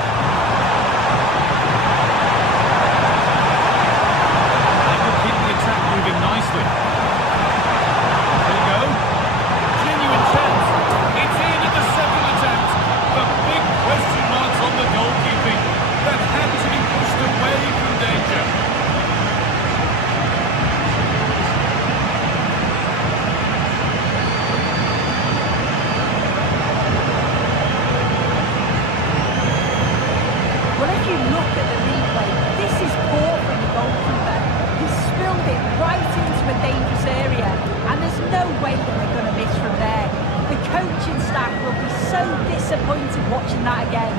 They will keep the attack moving nicely. There you go. Genuine chance. It's in at the second attempt. The big question marks on the goalkeeping. That had to be pushed away from danger. Well, if you look at the replay, this is poor from the goalkeeper. He spilled it right into a dangerous area, and there's no way that they're going to miss from there. The coaching staff will be so disappointed watching that again.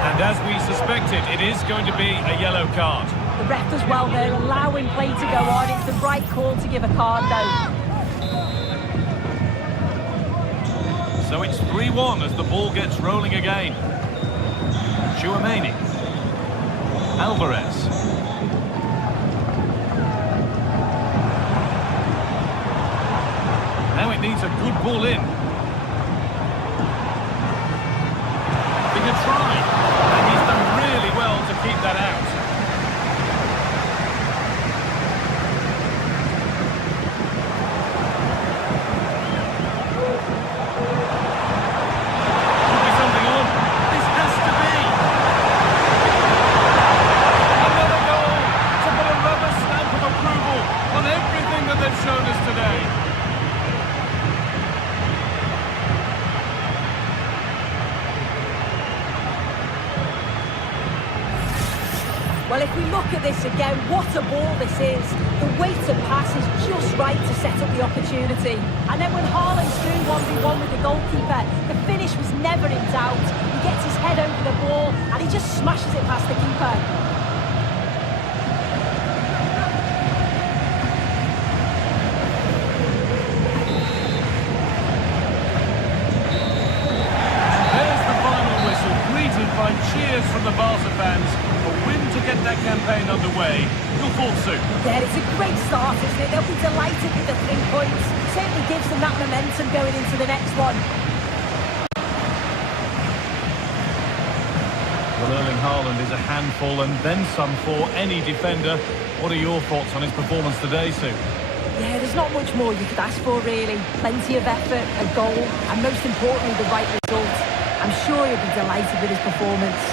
And as we suspected, it is going to be a yellow card. The ref as well there, allowing play to go on. It's the right call to give a card though. So it's 3-1 as the ball gets rolling again. Tchouaméni. Alvarez. Now it needs a good ball in. Big a try. And he's done really well to keep that out. Could be something on. This has to be. Another goal to put a rubber stamp of approval on everything that they've shown us today. Well, if we look at this again, what a ball this is. The weighted pass is just right to set up the opportunity. And then when Haaland's through 1v1 with the goalkeeper, the finish was never in doubt. He gets his head over the ball and he just smashes it past the keeper. There's the final whistle, greeted by cheers from the Barca fans. A win to get that campaign underway. Your thoughts, Sue? Yeah, it's a great start, isn't it? They'll be delighted with the 3 points. Certainly gives them that momentum going into the next one. Well, Erling Haaland is a handful and then some for any defender. What are your thoughts on his performance today, Sue? Yeah, there's not much more you could ask for, really. Plenty of effort, a goal, and most importantly, the right result. I'm sure he'll be delighted with his performance.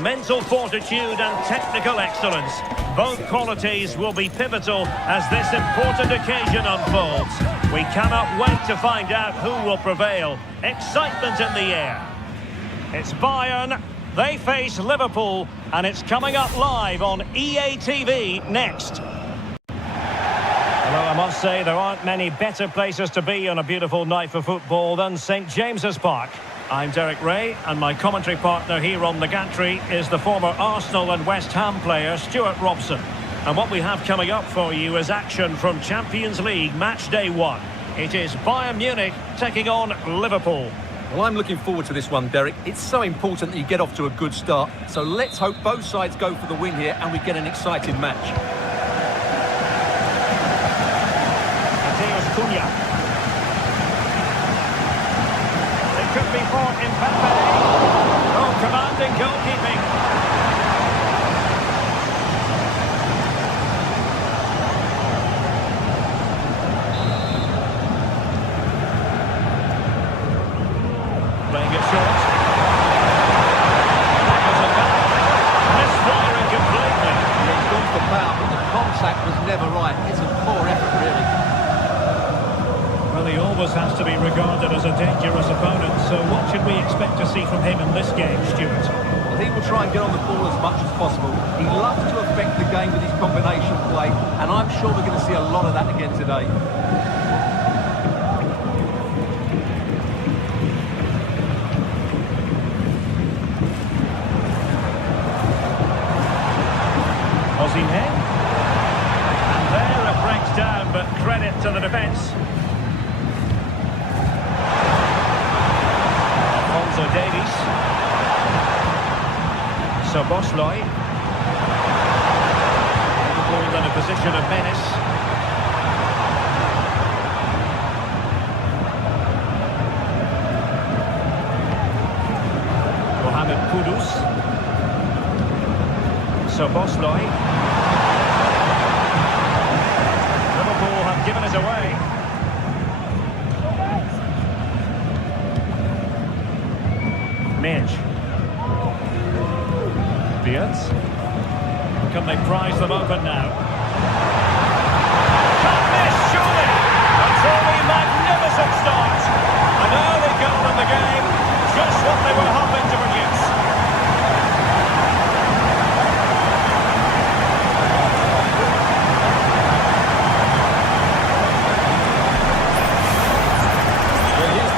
Mental fortitude and technical excellence. Both qualities will be pivotal as this important occasion unfolds. We cannot wait to find out who will prevail. Excitement in the air. It's Bayern. They face Liverpool, and it's coming up live on EA TV next. Well, I must say there aren't many better places to be on a beautiful night for football than St James's Park. I'm Derek Ray, and my commentary partner here on the gantry is the former Arsenal and West Ham player Stuart Robson. And what we have coming up for you is action from Champions League match day 1. It is Bayern Munich taking on Liverpool. Well, I'm looking forward to this one, Derek. It's so important that you get off to a good start. So let's hope both sides go for the win here and we get an exciting match. Matheus Cunha. It could be for Mbappe. Oh, commanding goalkeeping. Playing it short. Misfiring completely. He's gone for power, but the contact was never right. It's a poor effort, really. Well, he always has to be regarded as a dangerous opponent, so what should we expect to see from him in this game, Stuart? Well, he will try and get on the ball as much as possible. He loves to affect the game with his combination play, and I'm sure we're going to see a lot of that again today. Osimhen. And there it breaks down, but credit to the defence. Alphonso Davies. Szoboszlai. Liverpool in a position of menace. Mohamed Kudus. Szoboszlai. Liverpool have given us away. Midge. Beards. Can they prize them open now? Can't miss, surely! A truly magnificent start. An early goal in the game. Just what they were hoping to produce.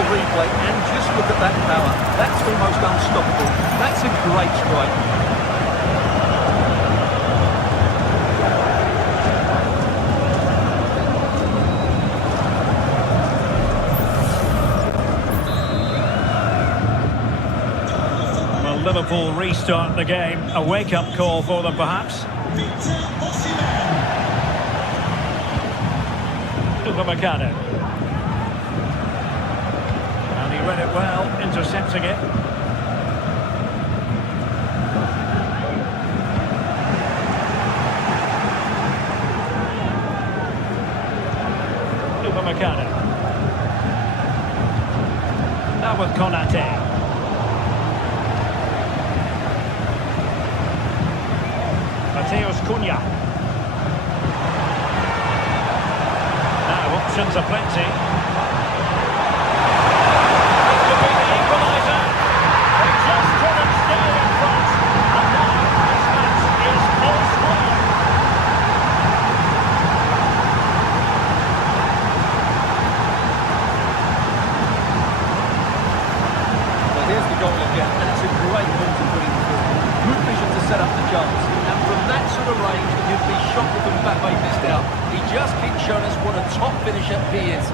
Replay, and just look at that power. That's almost unstoppable. That's a great strike. Well, Liverpool restart the game. A wake-up call for them, perhaps. Upamecano. read it well, intercepting it. Upamecano. Now with Konate. Mateus Cunha. Now options are plenty. This could be the equaliser. They just couldn't stay in front. And now this match is all square. Well, here's the goal again, and it's a great ball to put in through. Good vision to set up the chance. And from that sort of range, you'd be shocked if Mbappe missed out. He just keeps showing us what a top finisher he is.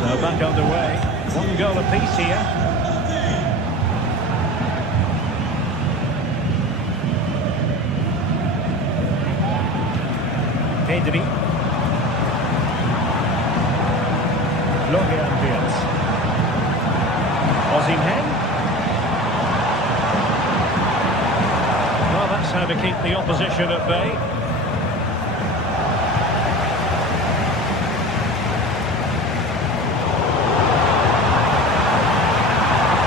So back underway. One goal apiece here. Pedri. Florian Wirtz. Osimhen. Well, that's how to keep the opposition at bay.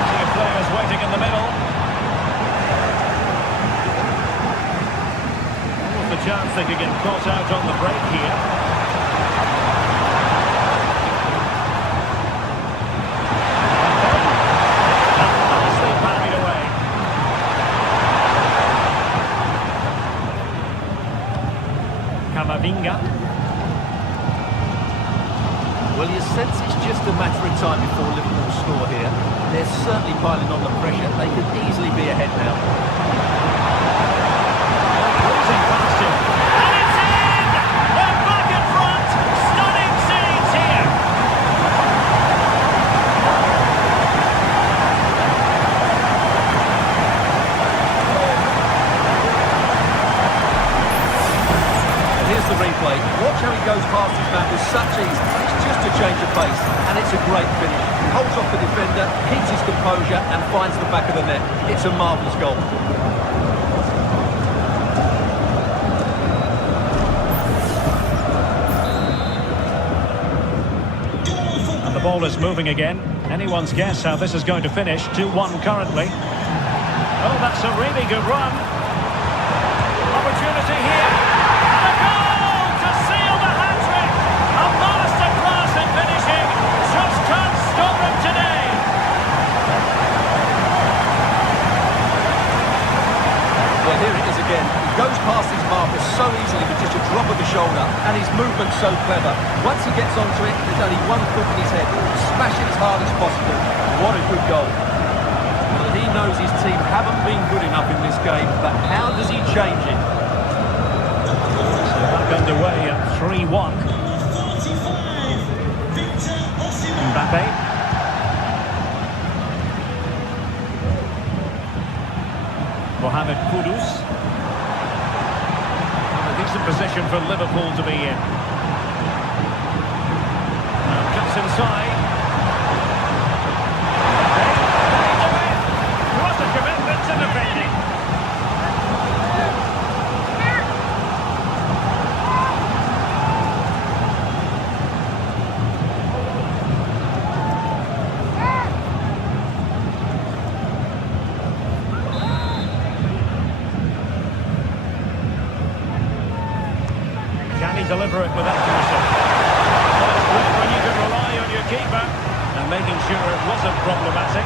Two players waiting in the middle. Almost a chance they could get caught out on the break here. Nicely parried away. Camavinga. Well, you sense it's just a matter of time before Liverpool score here. They're certainly piling on the pressure. They could easily be ahead now. Cruising past him. And it's in! They're back in front! Stunning scenes here! And here's the replay. Watch how he goes past his man with such ease. It's just a change of pace, and it's a great finish. He holds off the defender, keeps his composure, and finds the back of the net. It's a marvellous goal. And the ball is moving again. Anyone's guess how this is going to finish. 2-1 currently. Oh, that's a really good run. Opportunity here. And a goal to seal the hat-trick. A masterclass in finishing. Just can't stop him today. Well, here it is again. He goes past his marker so easily with just a drop of the shoulder, and his movement's so clever. Once he gets onto it, there's only one thought in his head. Smash it as hard as possible. What a good goal. Well, he knows his team haven't been good enough in this game, but how does he change it? So back underway at 3-1. Mbappe. Mohamed Kudus. A decent position for Liverpool to be in. Now cuts inside. They do it. What a commitment to defending. Can he deliver it with accuracy? Well, it's great when you can rely on your keeper and making sure it wasn't problematic.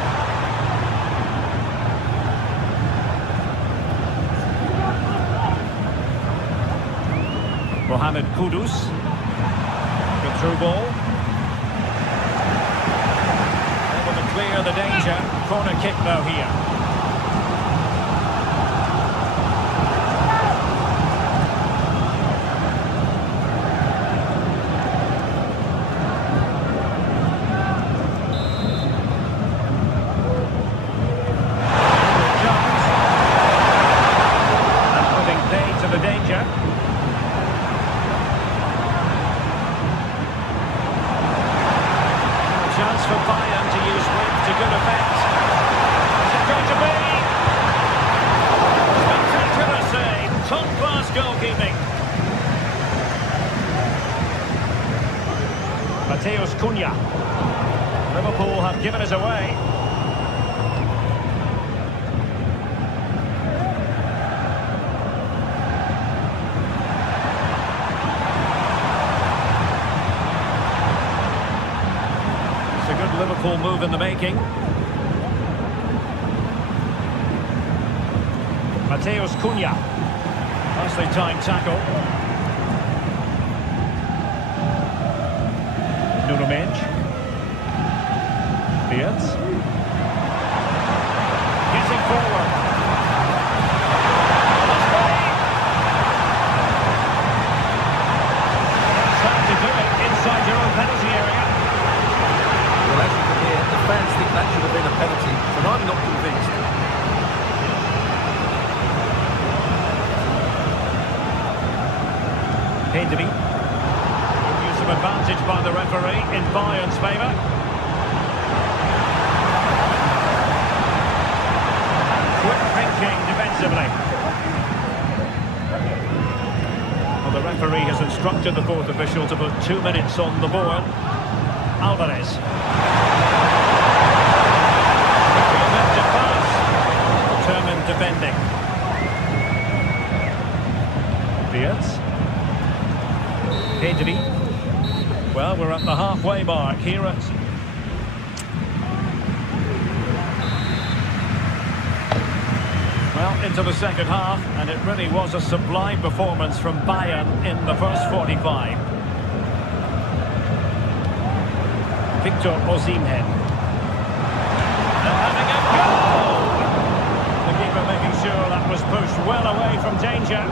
Mohamed Kudus. Good through ball. Able to clear the danger. Corner kick now here. danger. A chance for Bayern to use width to good effect. Is it going to be? Spectacular save. Top-class goalkeeping. Mateus Cunha. Liverpool have given us away. It's a good Liverpool move in the making. Mateus Cunha. Nicely timed tackle. Nuno Mendes. Beards. Getting forward. It's hard to do it inside your own penalty area. Well, as you can hear, the fans think that should have been a penalty, but I'm not convinced. Hindeby. Use of advantage by the referee in Bayern's favour. Quick thinking defensively. Well, the referee has instructed the fourth official to put 2 minutes on the board. Alvarez. Effective pass. Determined defending. Beards. Hindeby. Well, we're at the halfway mark here at... Well, into the second half, and it really was a sublime performance from Bayern in the first 45. Victor Osimhen. And having a goal! The keeper making sure that was pushed well away from danger.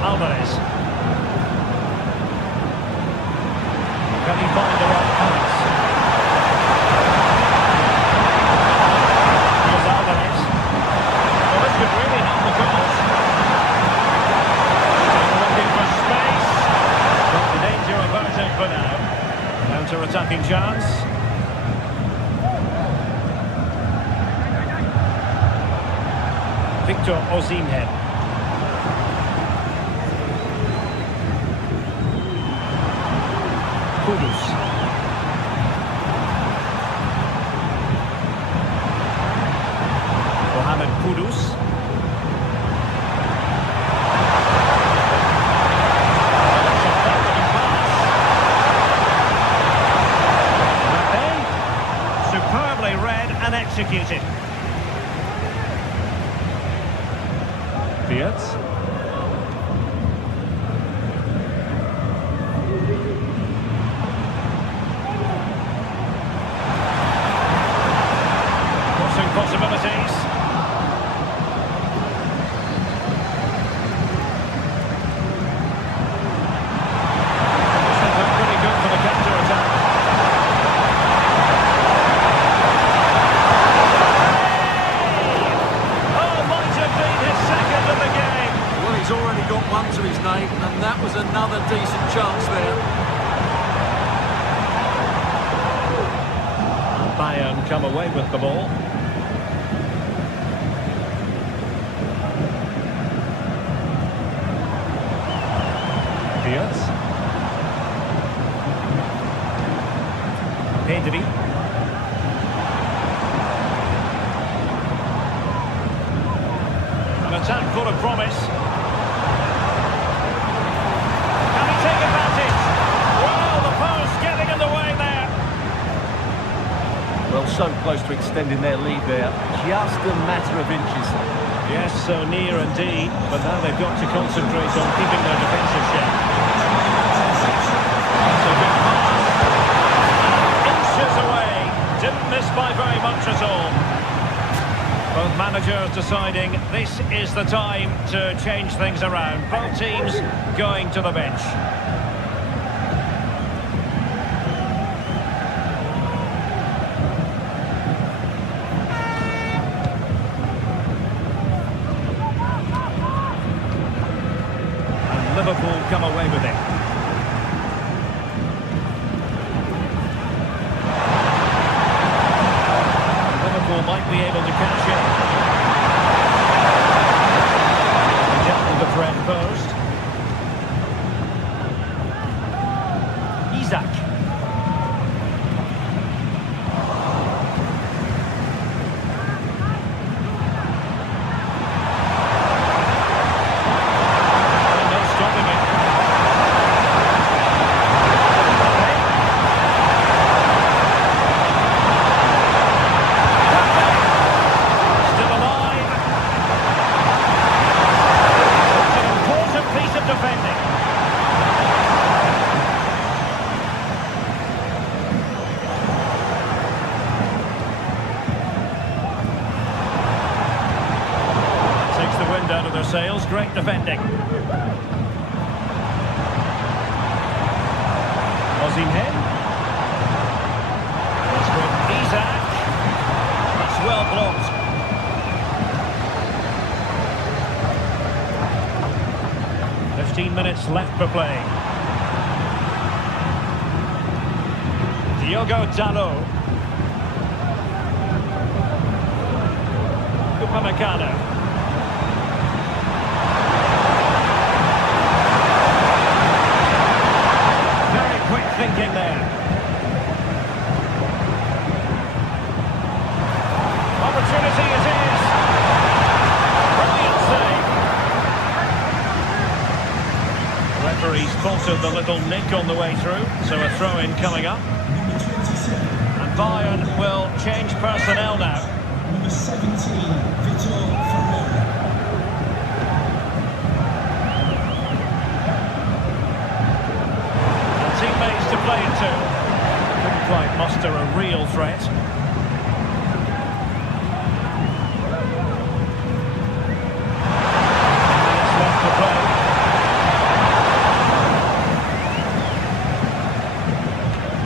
Alvarez. Can he find the right pass? Here's Alvarez. Well, this could really help the cause. Still looking for space. Got the danger averted for now. Counter-attacking chance. Victor Osimhen. Kudus. Mohamed Kudus. Superbly read and executed. Beards. Possibilities. This is pretty good for the counter-attack. Oh, might have been his second of the game. Well, he's already got one to his name, and that was another decent chance there. Bayern come away with the ball. Beards. Hindeby. An attack full of promise. Can he take advantage? Well, the post getting in the way there. Well, so close to extending their lead there. Just a matter of inches. Yes, so near indeed, but now they've got to concentrate on keeping their defensive shape. That's a good pass. Inches away. Didn't miss by very much at all. Both managers deciding this is the time to change things around. Both teams going to the bench. Liverpool come away with it. Liverpool might be able to catch it. Down to the threat post. Isak. Out of their sails, great defending. Osimhen. It's with Isak. That's well blocked. "15 minutes left for play. Diogo Dalot. Upamecano. Thinking there. Opportunity it is. Brilliant save. The referee spotted the little nick on the way through, so a throw-in coming up. And Bayern will change personnel now. Number 17, Vitor Ferreira. Teammates to play it to. Couldn't quite muster a real threat. Minutes left to play.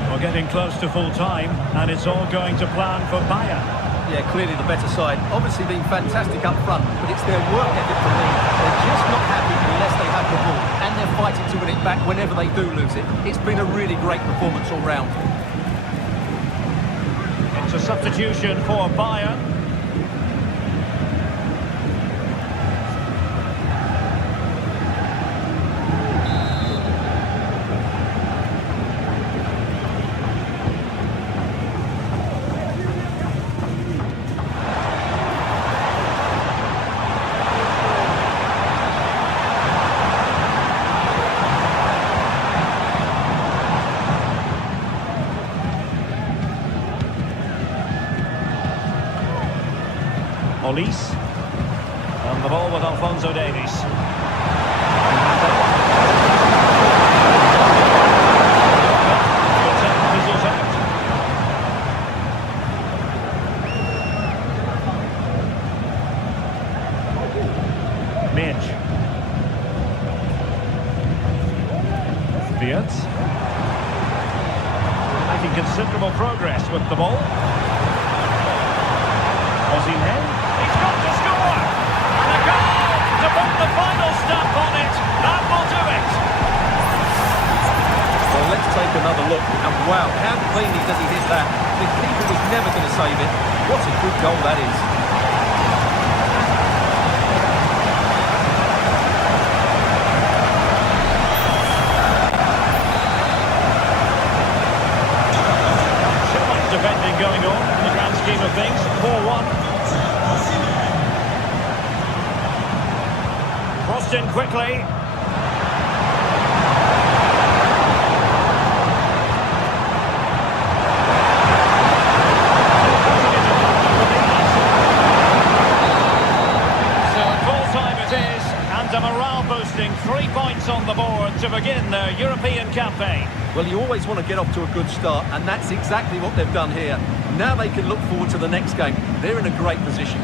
We're getting close to full time, and it's all going to plan for Bayern. Yeah, clearly the better side. Obviously been fantastic up front, but it's their work ethic for me. They're just not happy unless they have the ball, and they're fighting to win it back whenever they do lose it. It's been a really great performance all round. It's a substitution for Bayern. Olise. On the ball with Alphonso Davies. Fizzles out. Midge. Fiat. Making considerable progress with the ball. Osimhen. He's got to score! And a goal to put the final stamp on it. That will do it. Well, let's take another look. And wow, how cleanly does he hit that? The keeper was never going to save it. What a good goal that is. So much defending going on in the grand scheme of things. 4-1. Crossed in quickly. A morale-boosting 3 points on the board to begin their European campaign. Well, you always want to get off to a good start, and that's exactly what they've done here. Now they can look forward to the next game. They're in a great position.